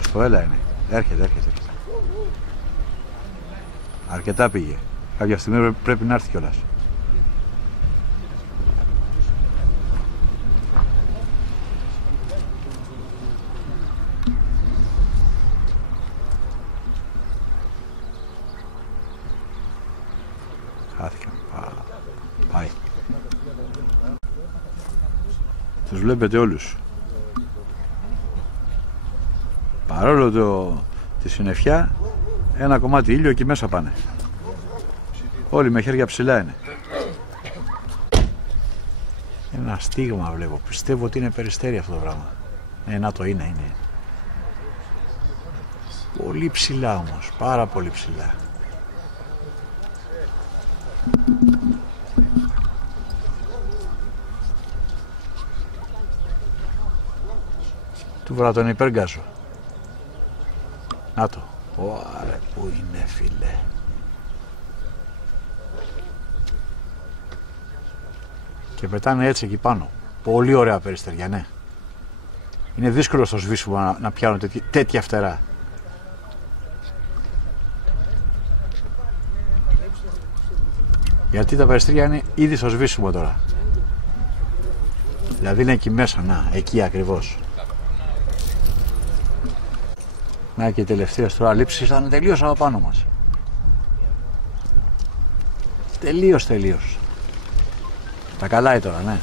Στο έλα είναι. Έρχεται. Αρκετά πήγε. Κάποια στιγμή πρέπει να έρθει κιόλας. Χάθηκαν. Πάει. Τους βλέπετε όλους. Παρόλο τη συννεφιά, ένα κομμάτι ήλιο εκεί μέσα πάνε. Όλοι με χέρια ψηλά είναι. Ένα στίγμα βλέπω. Πιστεύω ότι είναι Περιστέρι αυτό το πράγμα. Να το είναι. Πολύ ψηλά όμως. Πάρα πολύ ψηλά. Του βρω τον υπεργκάζω. Να το. Ωάρε, πού είναι φίλε. Και πετάνε έτσι εκεί πάνω. Πολύ ωραία περιστεριά, ναι. Είναι δύσκολο στο σβήσιμο να πιάνουν τέτοια φτερά. Γιατί τα περιστέρια είναι ήδη στο σβήσιμο τώρα. Δηλαδή είναι εκεί μέσα, να, εκεί ακριβώς. Να και η τελευταία τώρα λήψη ήταν τελείως από πάνω μας. Τελείως. Τα καλάει τώρα, ναι.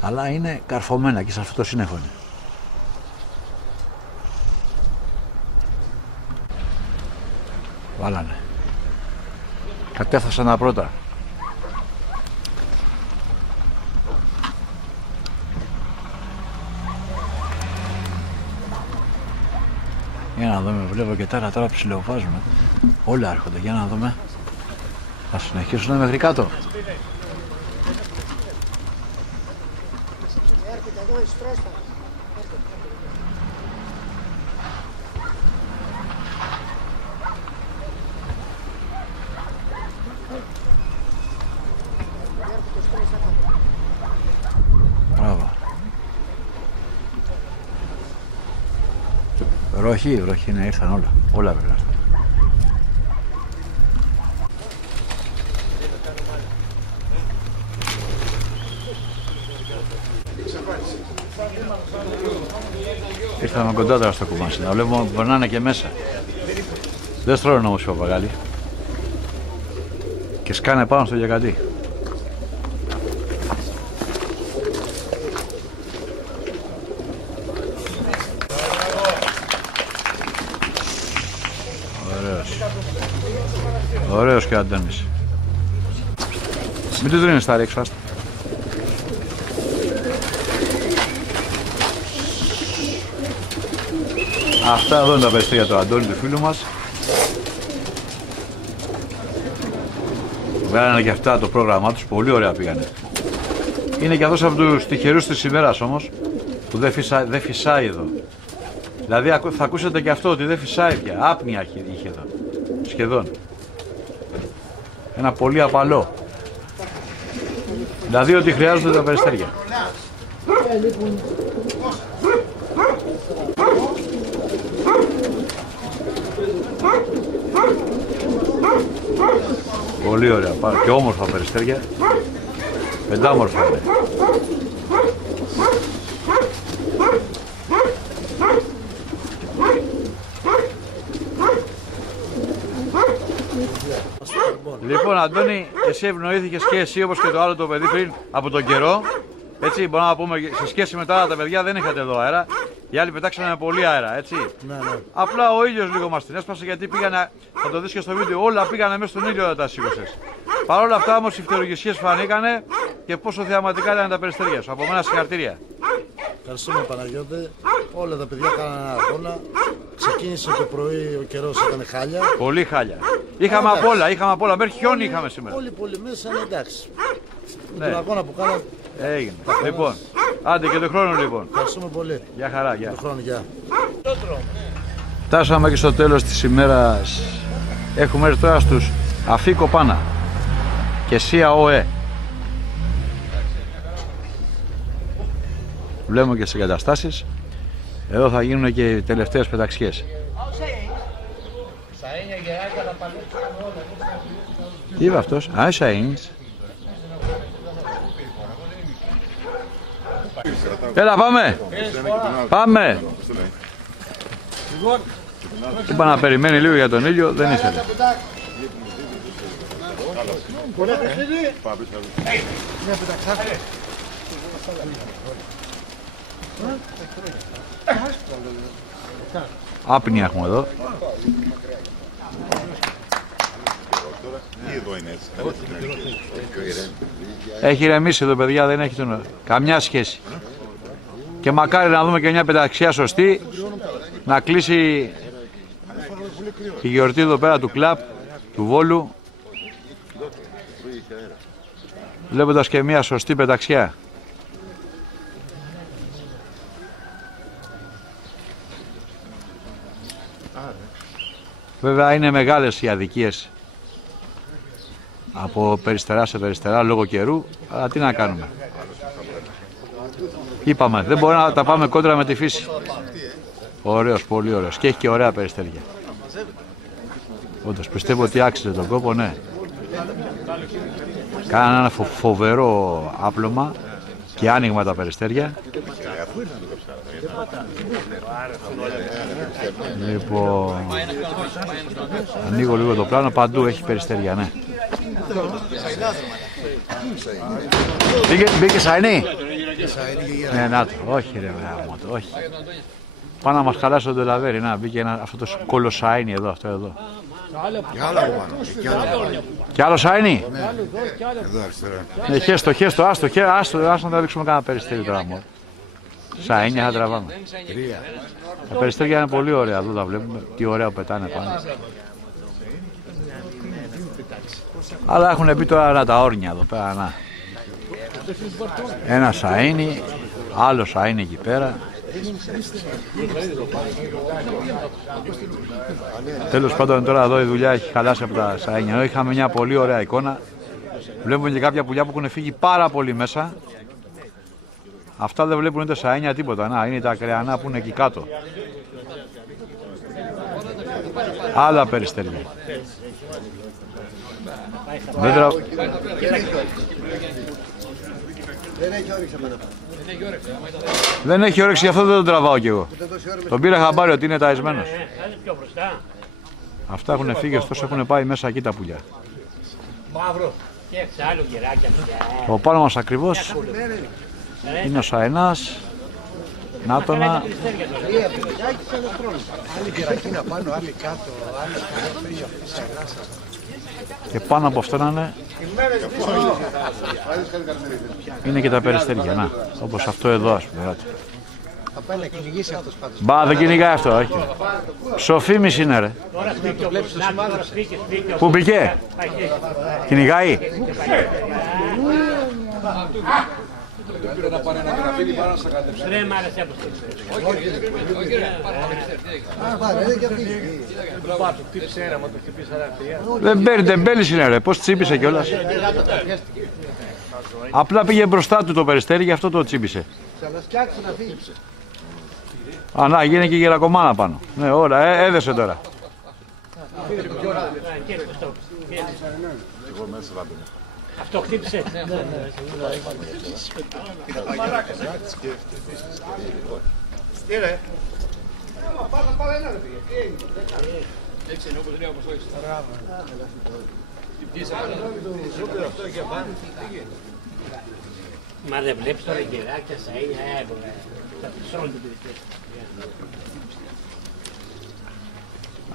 Αλλά είναι καρφωμένα και σε αυτό το σύννεφο είναι. Βάλανε. Κατέφθασαν τα πρώτα. Για να δούμε, βλέπω και τώρα ψιλοβάζουμε. Όλα έρχονται, για να δούμε. Θα συνεχίσουν μέχρι κάτω. Μπράβο. Βροχή, ναι, ήρθαν όλα βέβαια. Ήρθαμε κοντά τώρα στο κουμάσι, να βλέπουμε ότι περνάνε και μέσα. Δεν στρώνουν όμως οι παπαγάλοι. Και σκάνε πάνω στο γιακατί. Ωραίος και ο Αντώνης. Μην τους δίνεις τα ρίξω, άστα. Αυτά εδώ είναι τα περιστέρια του Αντώνη, του φίλου μας. Βγάλανε και αυτά το πρόγραμμά τους, πολύ ωραία πήγανε. Είναι και αυτός από τους τυχερούς της ημέρας όμως, που δεν φυσάει εδώ. Δηλαδή θα ακούσετε και αυτό, ότι δεν φυσάει πια, άπνοια είχε εδώ, σχεδόν. Ένα πολύ απαλό. Δηλαδή ότι χρειάζονται τα περιστέρια. Πολύ ωραία, και όμορφα περιστέρια. Πεντάμορφα είναι. Λοιπόν, Αντώνη, εσύ ευνοήθηκες και εσύ όπως και το άλλο το παιδί πριν από τον καιρό. Έτσι, μπορούμε να πούμε, σε σχέση με τα άλλα τα παιδιά δεν είχατε εδώ αέρα. Οι άλλοι πετάξανε με πολύ αέρα, έτσι. Ναι. Απλά ο ήλιος λίγο μας την έσπασε, γιατί πήγανε, θα το δεις και στο βίντεο, όλα πήγανε μέσα στον ήλιο όταν τα σήκωσες. Παρ' όλα αυτά όμως οι φτερουγισίες φανήκανε και πόσο θεαματικά ήταν τα περιστέρια σου. Από μένα συγχαρητήρια. Ευχαριστούμε Παναγιώτη. Όλα τα παιδιά κάνανε αγώνα. Ξεκίνησε το πρωί, ο καιρός ήταν χάλια. Πολύ χάλια. Είχαμε απ' όλα, μέχρι χιόνι είχαμε σήμερα. Όλοι μέσα είναι εντάξει. Ναι. Με τον αγώνα που κάναμε. Έγινε. Λοιπόν, άντε και τον χρόνο λοιπόν. Ευχαριστούμε πολύ. Γεια χαρά, γεια. Τον χρόνο, γεια. Φτάσαμε και στο τέλος της ημέρας. Έχουμε έρθει τώρα στους Αφίκο Πάνα και Σία ΟΕ. Βλέπουμε και στις εγκαταστάσεις. Εδώ θα γίνουν και οι τελευταίες πεταξιές. Τι είπε αυτός? Σαΐνς. Έλα, πάμε! Είπα να περιμένει λίγο για τον ήλιο, δεν ήθελε. Άπνια έχουμε εδώ. Έχει ηρεμήσει εδώ, παιδιά, δεν έχει καμιά σχέση. Και μακάρι να δούμε και μια πενταξιά σωστή, να κλείσει η γιορτή εδώ πέρα του κλαμπ, του Βόλου, βλέποντας και μια σωστή πενταξιά. Βέβαια είναι μεγάλες οι αδικίες από περιστερά σε περιστερά λόγω καιρού, αλλά τι να κάνουμε. Είπαμε, δεν μπορεί να τα πάμε κόντρα με τη φύση. Ωραίος, πολύ ωραίος. Και έχει και ωραία περιστέρια. Όντως, πιστεύω ότι άξιζε τον κόπο, ναι. Κάνανε ένα φοβερό άπλωμα και άνοιγμα τα περιστέρια. Λοιπόν, ανοίγω λίγο το πλάνο, παντού έχει περιστέρια, ναι. Μπήκε σαϊνί. Ναι, να το, όχι ρε γάμο, όχι. Πάνω να μας χαλάσει το ντελαβέρι, να μπήκε αυτό το κολοσαϊνί εδώ, αυτό εδώ. Κι άλλο σαϊνί. Εδώ αριστερά. Ναι, χέστο, άστο να τα δείξουμε κάνα περιστέρι τώρα μόνο. Σαϊνιά θα τραβάμε. Τα περιστέρια είναι πολύ ωραία, εδώ τα βλέπουμε, τι ωραία πετάνε πάνω. Αλλά έχουν μπει τώρα τα όρνια εδώ πέρα, να. Ένα σαΐνι, άλλο σαΐνι εκεί πέρα. Τέλος πάντων τώρα εδώ η δουλειά έχει χαλάσει από τα σαΐνια. Εδώ είχαμε μια πολύ ωραία εικόνα. Βλέπουμε και κάποια πουλιά που έχουν φύγει πάρα πολύ μέσα. Αυτά δεν βλέπουν ούτε σαΐνια τίποτα. Να, είναι τα κρεανά που είναι εκεί κάτω. Άλλα περιστέρια. Δεν έχει όρεξη, γι' αυτό δεν τον τραβάω κι εγώ. Τον πήρα χαμπάρι ότι είναι ταισμένος. Αυτά έχουν φύγει, ωστόσο έχουν πάει μέσα εκεί τα πουλιά. Το πάνω μας ακριβώς είναι ο Σαενάς. Νάτονα. Και πάνω από αυτό να είναι και τα περιστέρια, να, όπως αυτό εδώ ας πούμε. Θα πάει να κυνηγήσει αυτός πάντως. Μπα, δεν κυνηγάει αυτό, όχι. Ψοφίμης είναι ρε. Πού μπήκε? Κυνηγάει. Δεν πήρε να πάνε ένα γραφίδι πάνω να στα κατέψει. Ρε μ' άρεσε από Δεν παίρνει, τεμπέλης είναι ρε, πώς τσίπησε κιόλας. Απλά πήγε μπροστά του το περιστέρι, γι' αυτό το τσίπησε. Α, να, γίνει και γερακομάνα πάνω. Ναι, όλα, έδεσε τώρα. Αυτό χτύπησε. Μα δεν βλέπεις τώρα γεράκια, σαΐνια, θα ψώνουν την περιφέρεια.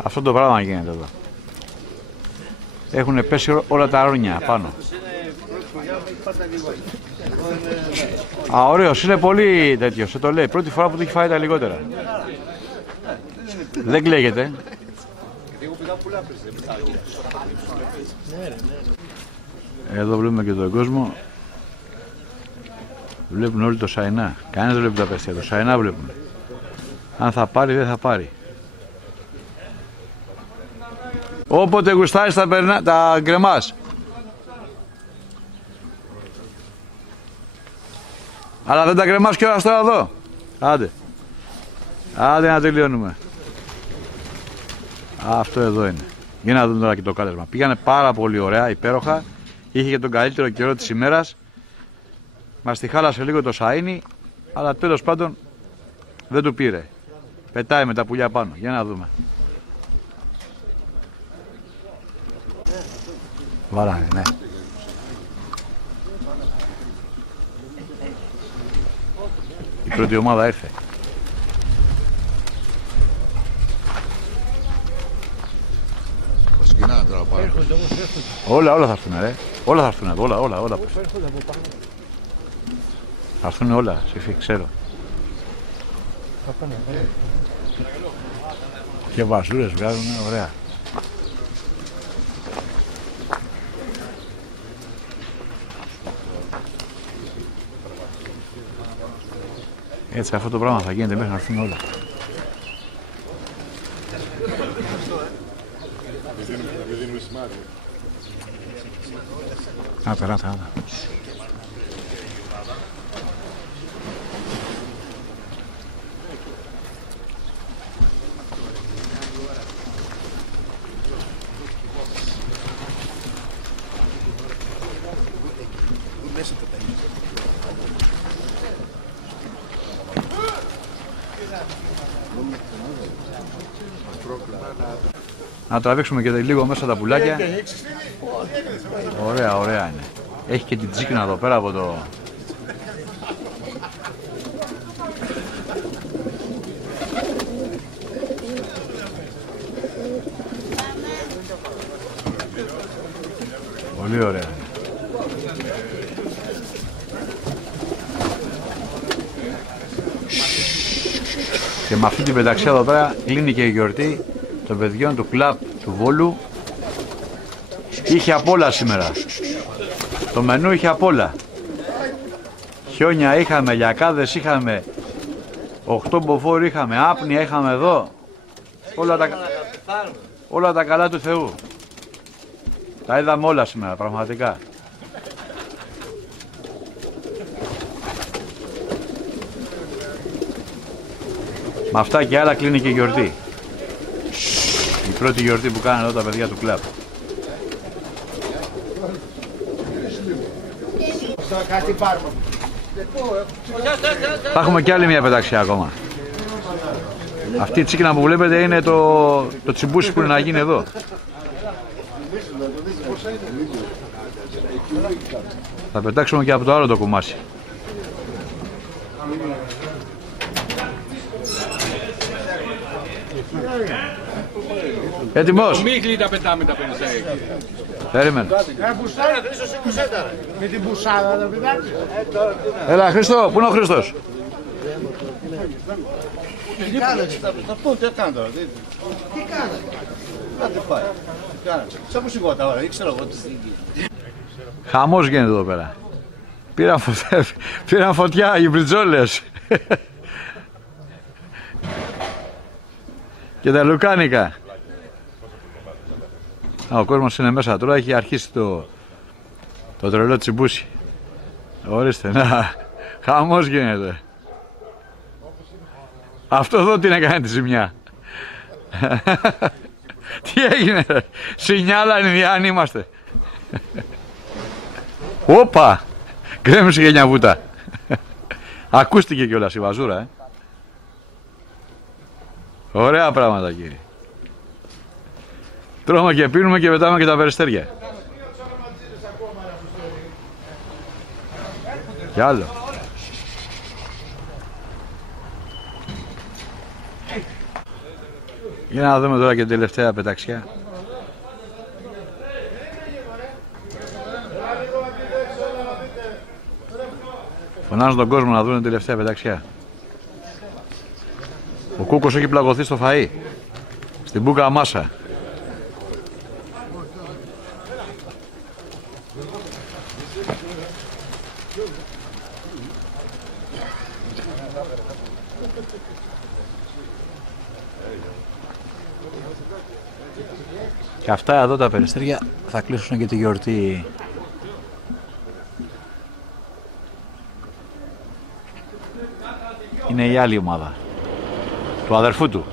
Αυτό το πράγμα γίνεται εδώ. Έχουν πέσει όλα τα αρνιά πάνω. Α, ωραίος, είναι πολύ τέτοιος, σε το λέει. Πρώτη φορά που του έχει φάει τα λιγότερα. Δεν κλαίγεται. Εδώ βλέπουμε και τον κόσμο. Βλέπουν όλοι το Σαϊνά. Κανένας δεν βλέπει τα περιστέρια. Το Σαϊνά βλέπουν. Αν θα πάρει, δεν θα πάρει. Όποτε γουστάρεις τα γκρεμάς. Αλλά δεν τα γκρεμάς κιόλας τώρα εδώ. Άντε. Άντε να τελειώνουμε. Αυτό εδώ είναι. Για να δούμε τώρα και το κάλεσμα. Πήγανε πάρα πολύ ωραία, υπέροχα. Είχε και τον καλύτερο καιρό της ημέρας. Μας τη χάλασε λίγο το σαΐνι. Αλλά τέλος πάντων δεν του πήρε. Πετάει με τα πουλιά πάνω. Για να δούμε. Βαράνε, ναι. Η πρώτη ομάδα ήρθε. Όλα θα έρθουν, ρε. Όλα θα έρθουν, όλα. Θα έρθουν όλα, Σιφί, ξέρω. Και βασούρες βγάζουν, ωραία. Έτσι αυτό το πράγμα θα γίνεται μέχρι να έρθουν όλα. Περάτα. Να τραβήξουμε και λίγο μέσα τα πουλάκια. Ωραία είναι. Έχει και την τσίκνα εδώ πέρα από το... Πολύ ωραία. Και με αυτή την πενταξιά εδώ πέρα κλείνει και η γιορτή των παιδιών του κλαμπ του Βόλου. Είχε απ' όλα σήμερα. Το μενού είχε απ' όλα. Χιόνια είχαμε, λιακάδες είχαμε, 8 μποφόρ είχαμε, άπνοια είχαμε εδώ. Όλα τα καλά του Θεού. Τα είδαμε όλα σήμερα, πραγματικά. Με αυτά και άλλα κλείνει και η γιορτή. Η πρώτη γιορτή που κάνανε εδώ τα παιδιά του κλαμπ. Θα έχουμε κι άλλη μια πεταξιά ακόμα. Αυτή η τσίκνα που βλέπετε είναι το τσιμπούσι που είναι να γίνει εδώ. Θα πετάξουμε και από το άλλο το κουμάσι. Έτοιμος! Μίχλι τα πετάμε τα περισσότερα. Περίμενε. Με την μπουσάδα δεν πετάξει. Έλα Χρήστο, πού είναι ο Χρήστος? Τι κάνετε? Αυτό τι έκανε τώρα? Τι κάνετε? Άντε πάει. Σαν που σηκώτα τώρα, ήξερα εγώ τι στιγμή. Χαμός γίνεται εδώ πέρα. Πήραν φωτιά οι μπριτζόλες. Και τα λουκάνικα. Ο κόσμος είναι μέσα τώρα, έχει αρχίσει το τρελό τσιμπούσι. Ορίστε, να, χαμός γίνεται. Αυτό εδώ τι να κάνει τη ζημιά. Τι έγινε, Σινιάλα Ινδιάνοι είμαστε. Όπα, γκρέμισε και μια βούτα. Ακούστηκε κιόλας η βαζούρα, Ωραία πράγματα, κύριε. Τρώμε και πίνουμε και πετάμε και τα περιστέρια. Κι άλλο. Για να δούμε τώρα και την τελευταία πεταξιά. Φωνάζουν τον κόσμο να δουν την τελευταία πεταξιά. Ο Κούκος έχει πλαγωθεί στο φαΐ. Στην μπούκα μάσα. Και αυτά εδώ τα περιστέρια θα κλείσουν και τη γιορτή. Είναι η άλλη ομάδα του αδερφού του.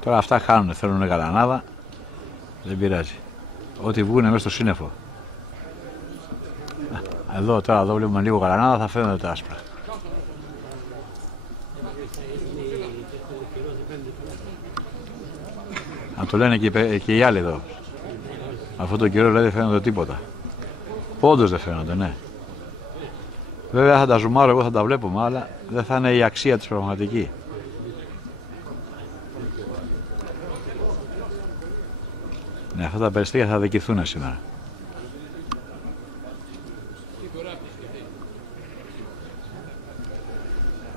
Τώρα αυτά χάνουν, θέλουν γαλανάδα. Δεν πειράζει. Ό,τι βγουνε μέσα στο σύννεφο. Εδώ τώρα, εδώ βλέπουμε λίγο γαλανάδα, θα φαίνονται τα άσπρα. Να το λένε και οι άλλοι εδώ. Αυτό το καιρό λέει δεν φαίνονται τίποτα. Όντως δεν φαίνονται, ναι. Βέβαια θα τα ζουμάρω, εγώ θα τα βλέπουμε, αλλά δεν θα είναι η αξία της πραγματική. Ναι, αυτά τα περιστέρια θα δικηθούν σήμερα.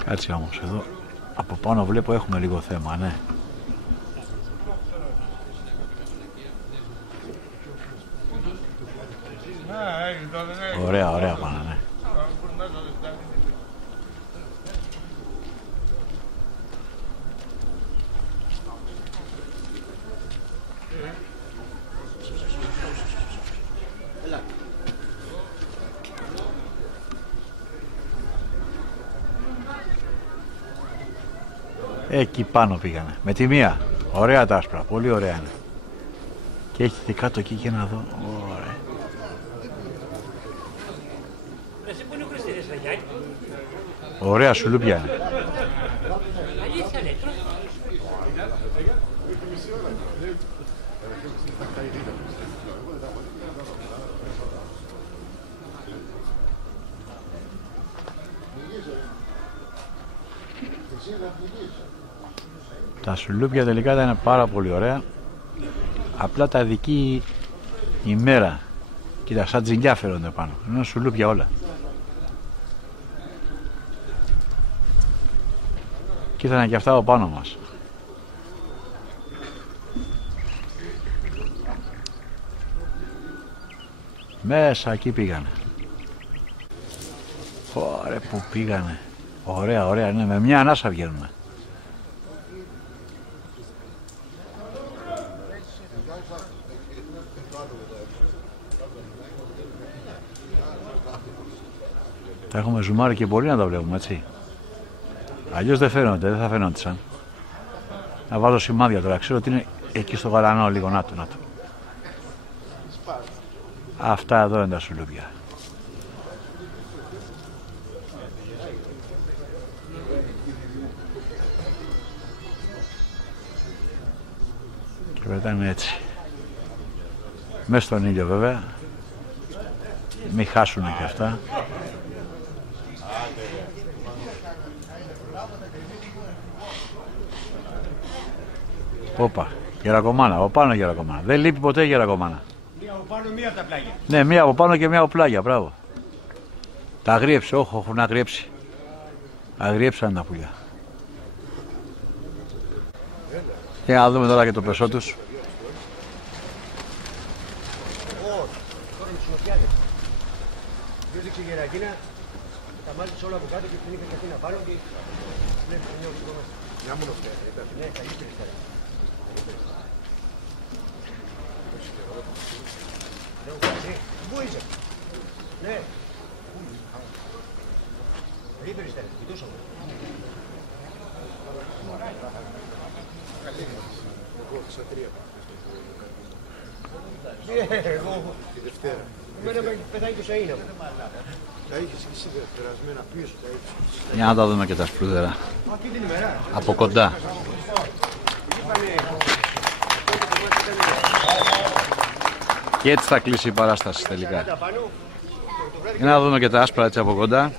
Κάτσε όμως εδώ, από πάνω βλέπω έχουμε λίγο θέμα, ναι. Ωραία, ωραία πάνω, ναι. Εκεί πάνω πήγανε. Με τη μία. Ωραία τα άσπρα. Πολύ ωραία είναι. Και έχει και κάτω εκεί και να δω. Ωραία. Ωραία σουλούπια είναι. Τα σουλούπια τελικά ήταν πάρα πολύ ωραία. Απλά τα δική ημέρα. Κοίτα, σαν τζιλιά φέρονται πάνω. Είναι σουλούπια όλα. Και ήθελαν και αυτά από πάνω μας. Μέσα εκεί πήγανε. Ωραία που πήγανε. Ωραία, ωραία, ναι, με μια ανάσα βγαίνουμε. Τα έχουμε ζουμάρει και πολύ να τα βλέπουμε, έτσι. Αλλιώς δεν φαίνονται, δεν θα φαίνονταν. Να βάζω σημάδια τώρα, ξέρω ότι είναι εκεί στο γαλανό λίγο, να το. Αυτά εδώ είναι τα σουλούπια. Και πετάνε έτσι. Μέσα στον ήλιο βέβαια. Μην χάσουνε και αυτά. Όπα, γερακομάνα, από πάνω γερακομάνα. Δεν λείπει ποτέ γερακομάνα. Μία από πάνω, μία από τα πλάγια. Ναι, μία από πάνω και μία από πλάγια, μπράβο. Τα αγρίεψε, όχι, έχουν αγριέψει. Αγριέψαν τα πουλιά. Για να δούμε τώρα και το πεσό τους. Τώρα με τους νοτιάδες. Δείξε γερακίνα, τα μάλισες όλα από κάτω και την είχα και αυτή να πάρω και βλέπεις το νιώθω μας. Μια μόνο φταίει, ναι, θα γίνει περιστέρα. Πού είσαι? Ναι. Θα γίνει περιστέρα, κοιτούσα μου. Εγώ θα τρία. Εγώ τη Δευτέρα. Εμένα με πετάει το σαΐνα μου. Τα είχες και εσύ περασμένα πίσω. Για να τα δούμε και τα σπρούδερα. Από κοντά. Και έτσι θα κλείσει η παράσταση τελικά. Για να δούμε και τα άσπρα έτσι από κοντά.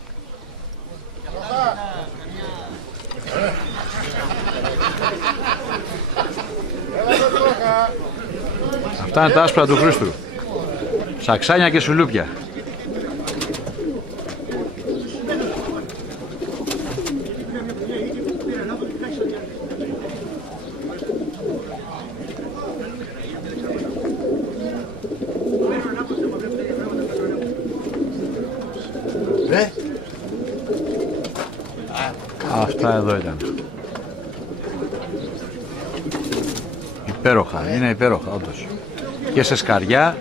Αυτά είναι τα άσπρα του Χρήστου. Σαξάνια και σουλούπια. Αυτά εδώ ήταν. Υπέροχα, είναι υπέροχα όντως. Και σε σκαριά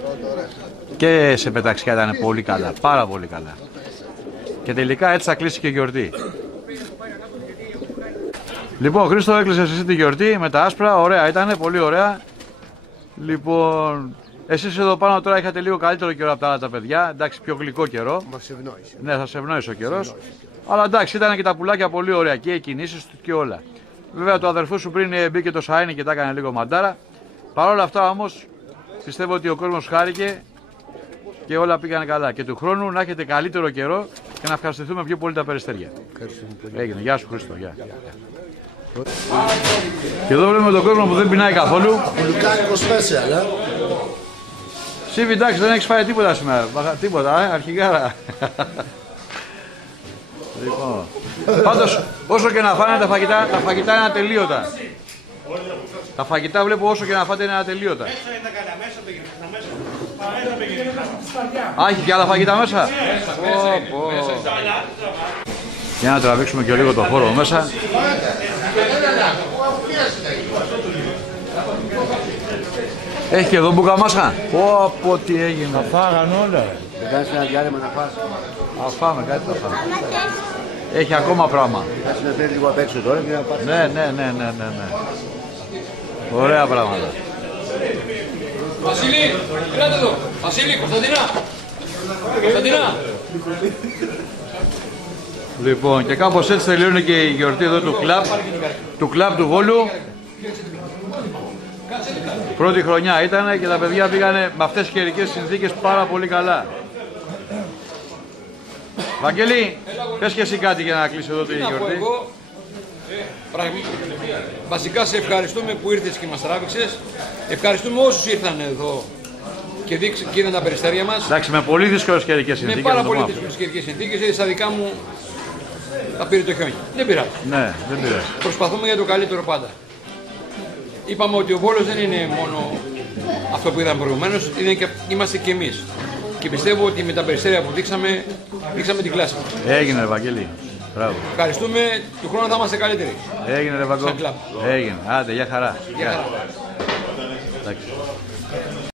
και σε πεταξιά ήταν πολύ καλά, πάρα πολύ καλά. Και τελικά έτσι θα κλείσει και η γιορτή. Λοιπόν, Χρήστο, έκλεισες εσύ τη γιορτή με τα άσπρα, ωραία ήταν, πολύ ωραία. Λοιπόν, εσείς εδώ πάνω τώρα είχατε λίγο καλύτερο καιρό από τα άλλα τα παιδιά, εντάξει, πιο γλυκό καιρό. Μας ευνόησε. Ναι, θα σε ευνόησε ο καιρός. Αλλά εντάξει, ήταν και τα πουλάκια πολύ ωραία και οι κινήσεις του και όλα. Βέβαια, το αδερφού σου πριν μπήκε το σαΐνι και τα έκανε λίγο μαντάρα. Παρ' όλα αυτά όμως πιστεύω ότι ο κόσμος χάρηκε και όλα πήγαν καλά. Και του χρόνου να έχετε καλύτερο καιρό και να ευχαριστηθούμε πιο πολύ τα Περιστέρια. Έγινε. Γεια σου Χρήστο. Γεια. Και εδώ βλέπουμε τον κόσμο που δεν πεινάει καθόλου. Λουκάνικο special, Σύβη, εντάξει, δεν έχεις φάει τίποτα σήμερα. Τίποτα, αρχηγάρα. Λοιπόν. Πάντως, όσο και να φάνε τα φαγητά είναι ατελείωτα. Τα φαγητά βλέπω όσο και να φάτε είναι ατελείωτα. Α, έχει και άλλα φαγητά μέσα. Για να τραβήξουμε και λίγο το χώρο μέσα. Έχει και εδώ μπουκαμάσχα. Πω, τι έγινε. Θα φάγαν όλα. Δεν κάνεις ένα διάλειμμα να φας. Θα φάμε, κάτι θα φάμε. Έχει ακόμα πράγμα. Θα συνεφέρει λίγο απ' έξω τώρα και να πάρεις. Ναι. Ωραία πράγματα. Βασίλη, ελάτε εδώ. Βασίλη, Κωνσταντινά. Λοιπόν, και κάπως έτσι τελειώνει και η γιορτή εδώ του κλαμπ του Βόλου. Πρώτη χρονιά ήταν και τα παιδιά πήγανε με αυτές τις καιρικές συνθήκες πάρα πολύ καλά. Βαγγέλη, πες και εσύ κάτι για να κλείσει εδώ τη γιορτή. Βασικά σε ευχαριστούμε που ήρθες και μας τράβηξες. Ευχαριστούμε όσους ήρθαν εδώ και είδαν τα Περιστέρια μας. Εντάξει, με πολύ δύσκολες καιρικές συνθήκες. Με πάρα πολύ δύσκολες καιρικές συνθήκες, γιατί στα δικά μου τα πήρε το χιόνι. Δεν πειράζει. Ναι, δεν πειράζει. Προσπαθούμε για το καλύτερο πάντα. Είπαμε ότι ο Βόλος δεν είναι μόνο αυτό που είδαμε προηγουμένως, είμαστε και εμείς. Και πιστεύω ότι με τα Περιστέρια που δείξαμε την κλάση. Έγινε, Ευαγγέλη. Μπράβο. Ευχαριστούμε. Του χρόνου θα είμαστε καλύτεροι. Έγινε, Ευαγγέλη. Έγινε. Άντε, για χαρά. Για χαρά. Εντάξει.